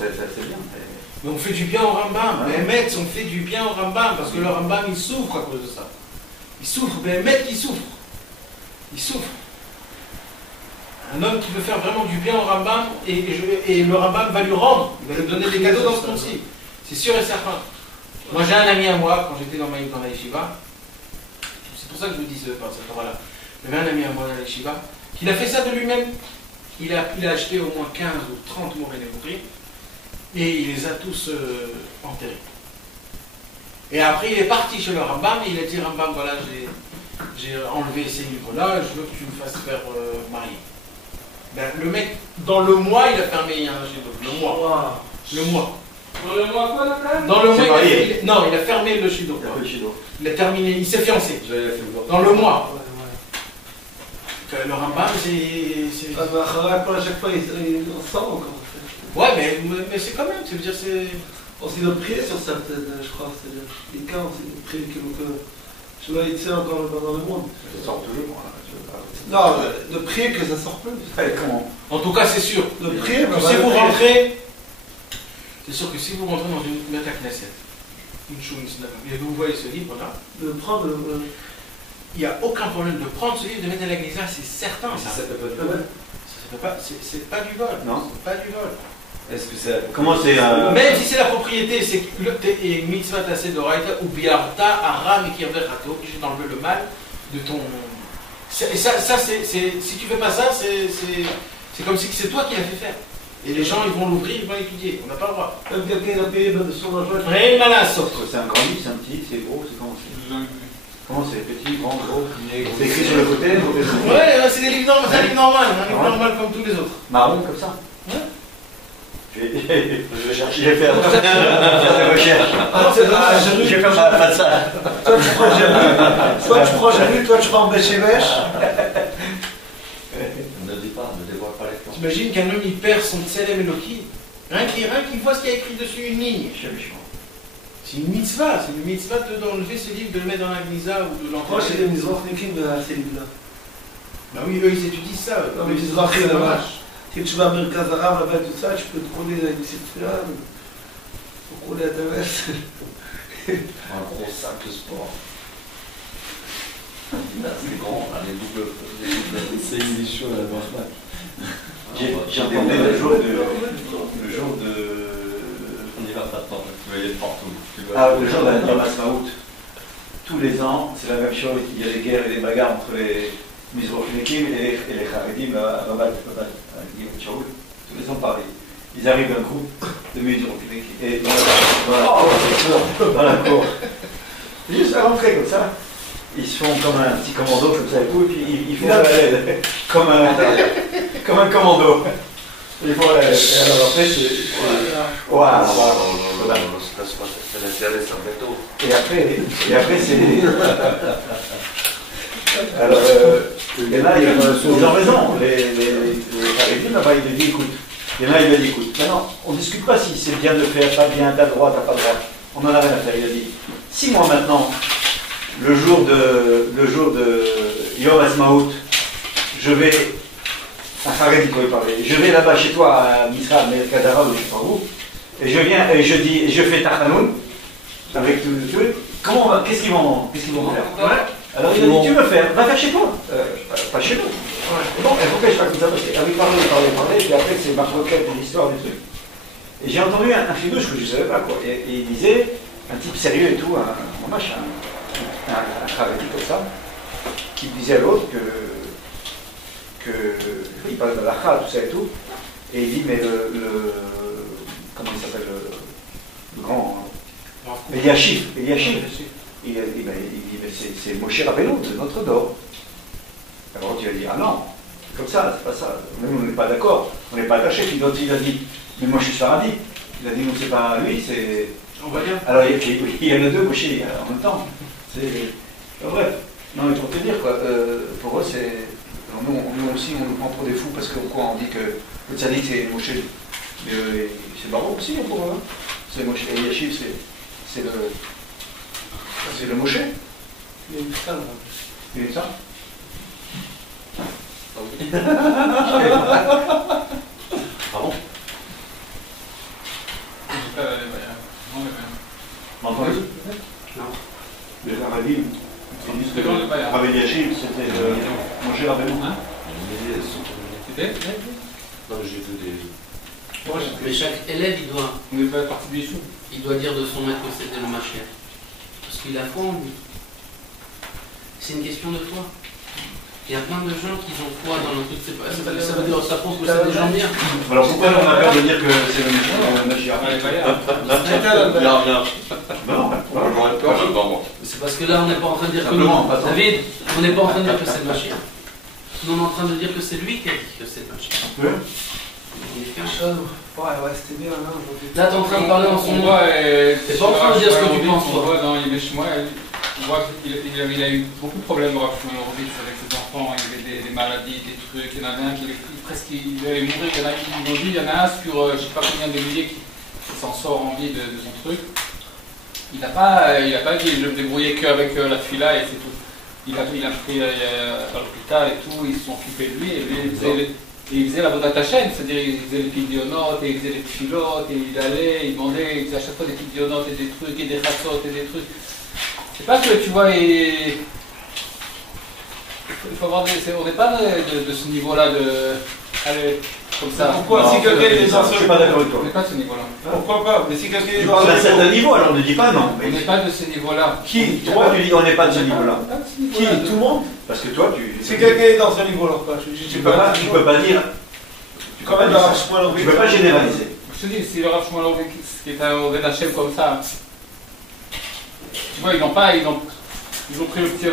c'est bien. Mais on fait du bien au Rambam. Béhémet, on fait du bien au Rambam, parce que le Rambam, il souffre à cause de ça. Il souffre, Béhémet qui souffre. Il souffre. Un homme qui veut faire vraiment du bien au Rambam, et le Rambam va lui rendre, il va lui donner des cadeaux dans ce monde-ci. C'est sûr et certain. Moi, j'ai un ami à moi, quand j'étais dans la yeshiva, c'est pour ça que je vous dis cette parole-là. J'avais un ami à moi dans la yeshiva, qui a fait ça de lui-même. Il a acheté au moins 15 ou 30 morts et et il les a tous enterrés. Et après, il est parti chez le Rambam et il a dit Rambam, voilà, j'ai enlevé ces livres-là, je veux que tu me fasses faire marier. Ben, le mec, dans le mois, il a fermé un chef-d'œuvre. Le mois. Le mois. Dans le mois quoi, là? Dans le mois, il a fermé le chef-d'œuvre. Il a terminé, il s'est fiancé. Dans le mois. Le Rambam, c'est. Ah, bah, à chaque fois, ils en sortent encore. Ouais, mais c'est quand même, ça veut dire c'est. On s'est de prier sur certaines, je crois, c'est les cas, on s'est de prier que je dois être encore dans le monde. Ça sort toujours. Non, de prier que ça sort plus. Comment? En tout cas, c'est sûr. De prier, que si vous rentrez, c'est sûr que si vous rentrez dans une Beta Knesset, une chose, et que vous voyez ce livre-là, de prendre. Il n'y a aucun problème de prendre ce livre, de mettre à l'église, c'est certain. Ça peut pas. C'est pas du vol. Non. C'est pas du vol. Est-ce que c'est. Comment c'est. Même si c'est la propriété, c'est et mitzvah tassé de raïta ou biarta aram et kirverato, j'ai enlevé le mal de ton. Et ça c'est si tu fais pas ça, c'est comme si c'est toi qui l'as fait faire. Et les gens ils vont l'ouvrir, ils vont l'étudier. On n'a pas le droit. Même quelqu'un a payé de son argent. Rien mal à sortir. C'est un grand livre, c'est un petit, c'est gros, c'est comment c'est? Comment c'est? Petit, grand, gros? C'est écrit sur le côté? Ouais, c'est des livres normaux, c'est un livre normal, comme tous les autres. Marron, comme ça? Ouais. Je vais chercher, je vais faire des recherches. Je vais faire ma façade. Toi tu prends Jérusalem, toi tu prends Béchémèche. Ne dis pas, ne dévoile pas les plans. T'imagines qu'un homme il perd son Tselem Eloki, rien qu'il voit ce qu'il y a écrit dessus, une ligne. C'est une mitzvah, d'enlever ce livre, de le mettre dans la Gnisa ou de Moi c'est l'enterrer. des Mizrachnikim ces livres-là. Bah oui, eux ils étudient ça. Non mais Mizrachim là-bas. Si tu vas à Merkaz Arabe, là-bas tout ça, tu peux te rouler avec une citron. Faut rouler à ta veste. Un gros sac de sport. Là, c'est grand, là, les doubles. C'est une chaud à la branche. J'ai entendu le jour de. On n'y va pas tant, tu vas y aller partout. Ah, le jour de la Yom Ha'atzmaut. Tous les ans, c'est la même chose. Il y a des guerres et des bagarres entre les Mizrachnikim et les Charedim à Rabat, tous les ans pareil. Ils arrivent d'un groupe de Mizrachnikim et dans la cour. Juste à l'entrée comme ça, ils se font comme un petit commando comme ça et tout, et puis ils font comme un commando. Ils font alors après c'est. Waouh! Et après c'est. Alors, et là, ils ont raison. Les Haredim, là-bas, il lui dit écoute. Et là, il lui a dit écoute, maintenant, on ne discute pas si c'est bien de faire, pas bien, t'as droit, t'as pas droit. On en a rien à faire. Il a dit 6 mois maintenant, le jour de Yom Ha'atzmaut, je vais. Un Haredi pouvait parler. Je vais là-bas chez toi à Misra, Merkaz Arabe, ou je ne sais pas où, et je viens et je dis, je fais Tachanoun avec tout le truc. Qu'est-ce qu'ils vont faire? Ouais. Alors il a dit, tu veux faire? Va faire chez toi. Pas chez nous. Ouais. Bon, il faut que je fasse comme ça, parce qu'avec parler, et puis après c'est ma requête de l'histoire du truc. Et j'ai entendu un figouche que je ne savais pas quoi. Et il disait, un type sérieux et tout, un machin, un Haredi comme ça, qui disait à l'autre que il parle de l'Acha, tout ça et tout, et il dit, mais comment il s'appelle, le grand, Eliashib, il dit, mais c'est Moshe Rabbeinu de notre Dor. Alors tu vas dire, ah non, c'est comme ça, c'est pas ça, nous on n'est pas d'accord, on n'est pas attachés, puis l'autre il a dit, mais moi je suis Faradi, il a dit, non c'est pas lui, c'est... On va dire. Alors il y en a deux Moshe en même temps, c'est... Bref, non mais pour te dire quoi, pour eux c'est... Nous aussi, on nous prend pour des fous parce qu'on dit que le tzaddik c'est Moshe. Mais c'est Baruch aussi pour eux. C'est Moshe. Et Eliashib, c'est le Moshe. Il y a une femme. Il est ça? Pardon? M'entendez? Non. Les Aradim, ils disent que Rabbi Eliashib, c'était Moshe Rabbeinu. C'était? Non, mais j'ai vu des. Mais chaque élève, On n'est pas parti des choux. il doit dire de son maître que c'était le Mashiach. Parce qu'il a foi en lui. C'est une question de foi. Il y a plein de gens qui ont foi dans le truc. Ça veut dire, ça prouve que c'est des gens bien. Alors pourquoi on a peur de dire que c'est le Mashiach? Non. C'est parce que là, on n'est pas en train de dire que Simplement, pas trop. David, on n'est pas en train de dire que c'est le Mashiach. Nous, on est en train de dire que c'est lui qui a dit que c'est le Mashiach. Oui. Il est fier. Ouais, c'était bien là aujourd'hui. Là, t'es en train de parler en son nom. T'es pas en train de dire ce que tu penses, toi. On voit dans Yemeshmoa, on voit qu'il a eu beaucoup de problèmes Rav Shmuel Horowitz avec ses enfants, il avait des maladies, des trucs, il y en avait un qui presque il allait mourir, il y en a qui m'ont dit, il y en a un sur je ne sais pas combien de milliers qui s'en sort en vie de son truc. Il n'a pas dit je me débrouillais qu'avec la fila et c'est tout. Il a pris à l'hôpital et tout, ils se sont occupés de lui et il faisait la Vodat Hashem, c'est-à-dire il faisait les pidionotes et il faisait les tfilotes et il allait, il demandait, il faisait à chaque fois des pidionotes et des trucs et des chassot et des trucs. C'est pas que tu vois, il faut avoir on n'est pas de ce niveau-là de. Allez, comme ça. Pourquoi? Si quelqu'un est dans Je suis pas d'accord avec toi. On n'est pas de ce niveau-là. Pourquoi pas? Mais si quelqu'un est dans À un certain niveau, alors ne dis pas non. On n'est pas de ce niveau-là. Qui? Toi, tu dis on n'est pas de ce niveau-là. Qui? Tout le monde? Parce que toi, tu. Si quelqu'un est dans ce niveau-là, quoi. Tu peux pas dire. Quand même, Tu peux pas généraliser. Je te dis, si le Rav Shmuel Horowitz qui est un Oved Hashem comme ça, tu vois, ils Ils ont pris le petit.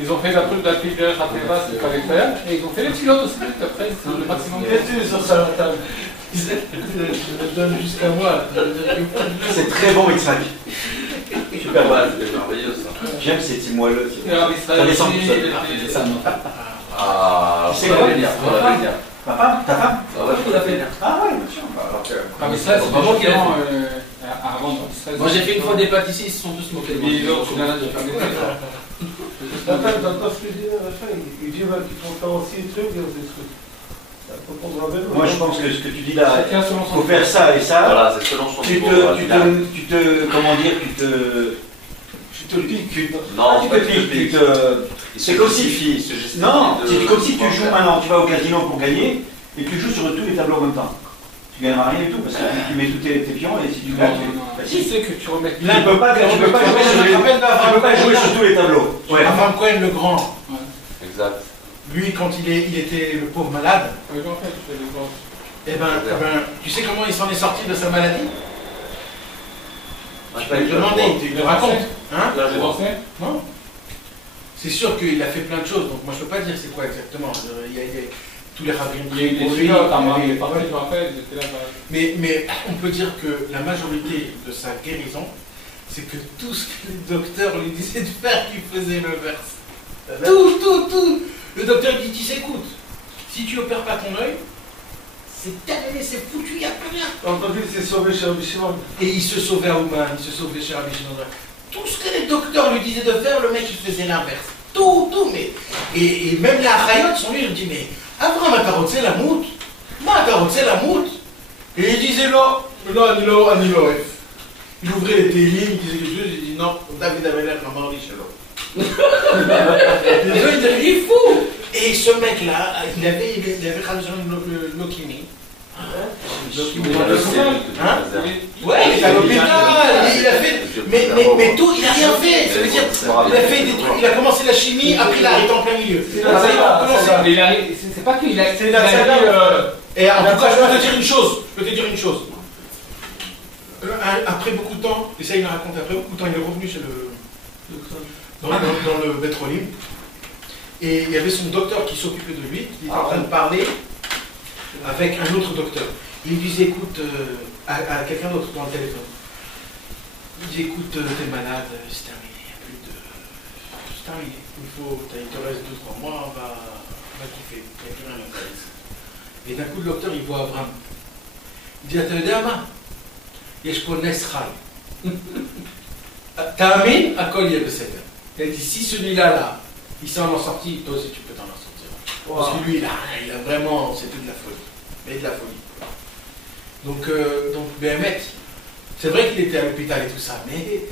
Ils ont fait la truc d'appliquer à très basse qu'il fallait faire. Et ils ont fait les pilotes aussi. Après, c'est le maximum. Et tu sur ça la table. Je le donne jusqu'à moi. C'est très bon, X5. Super mal, c'est merveilleux ça. J'aime ces petits moelleux. Ça descend tout seul. Ah, C'est quoi ta femme? Ta femme? Ah ouais, bien sûr. Ah, mais ça, c'est vraiment vraiment à revendre. Moi j'ai fait une fois des pâtissiers, ils se sont tous moqués de moi. Et l'autre, il en a de faire des T'entends ce que je dis à la fin, ils disent qu'ils font faire aussi des trucs, des trucs. Moi je pense que ce que tu dis là, Chacun selon il son faut faire ça et ça. Voilà, c'est selon son niveau. Comment dire, Tu te le piques. Non, tu te piques, c'est comme si, non, c'est comme si tu joues maintenant, tu vas au casino pour gagner et tu joues sur tous les tableaux en même temps. Tu gagneras rien du tout parce que tu mets tous tes pions et si tu gagnes, Tu sais que tu remets. tu peux pas jouer sur tous les tableaux. Ouais. Avram Cohen le Grand, Exact. lui quand il était le pauvre malade, Oui, en fait, tu fais des ventes. eh ben, tu sais comment il s'en est sorti de sa maladie? Je vais te demander, tu le racontes. Hein? Là, j'ai dansé. Non. C'est sûr qu'il a fait plein de choses, donc moi je peux pas dire c'est quoi exactement. Il y a tous les rabbins Il y a eu des pour lui, pilotes, il y a eu- parfois, je me rappelle, j'étais là. mais on peut dire que la majorité de sa guérison, c'est que tout ce que le docteur lui disait de faire, il faisait l'inverse. Tout. Le docteur dit, tu sais, écoute, si tu opères pas ton œil, c'est terminé, c'est foutu, il n'y a plus rien. T'as entendu, il s'est sauvé chez Rabbi Shimon. Et il se sauvait à Ouman, il se sauvait chez Rabbi Shimon. Tout ce que les docteurs lui disaient de faire, le mec il faisait l'inverse. Tout, mais. Et même les Achayot sont lui, il dit, mais Avram, t'as roté la moute? Moi, t'as roté la moute? Et il disait, là, Anilo, il ouvrait les télim, il disait quelque chose, il dit, non, David avait l'air à mardi chez l'autre. Il est fou! Et ce mec-là, il avait le Lokimi. Hein? Ouais, il est à l'hôpital, il a fait. Mais tout, il a rien fait. Ça veut dire, il a fait des trucs, il a commencé la chimie, après il a arrêté en plein milieu. C'est pas qu'il a. C'est la saga. Et en tout cas, je peux te dire une chose. Après beaucoup de temps, et ça il m'a raconté, après beaucoup de temps, il est revenu chez dans le Betrolim. Et il y avait son docteur qui s'occupait de lui, qui était en train de parler avec un autre docteur. Il lui disait, écoute, à quelqu'un d'autre dans le téléphone, il dit, écoute, t'es malade, c'est terminé, il n'y a plus de... C'est terminé, il te reste 2-3 mois, on va kiffer, il n'y a plus rien à faire. Et d'un coup, le docteur, il voit Avram. Il dit, attends, Ama, je connais Sral. T'amin, à quoi il y a de cette. Il a dit, si celui-là, il s'en est sorti, toi aussi tu peux t'en sortir. Parce que lui, il a vraiment, c'était de la folie. Mais de la folie. Donc Béhémet, c'est vrai qu'il était à l'hôpital et tout ça, mais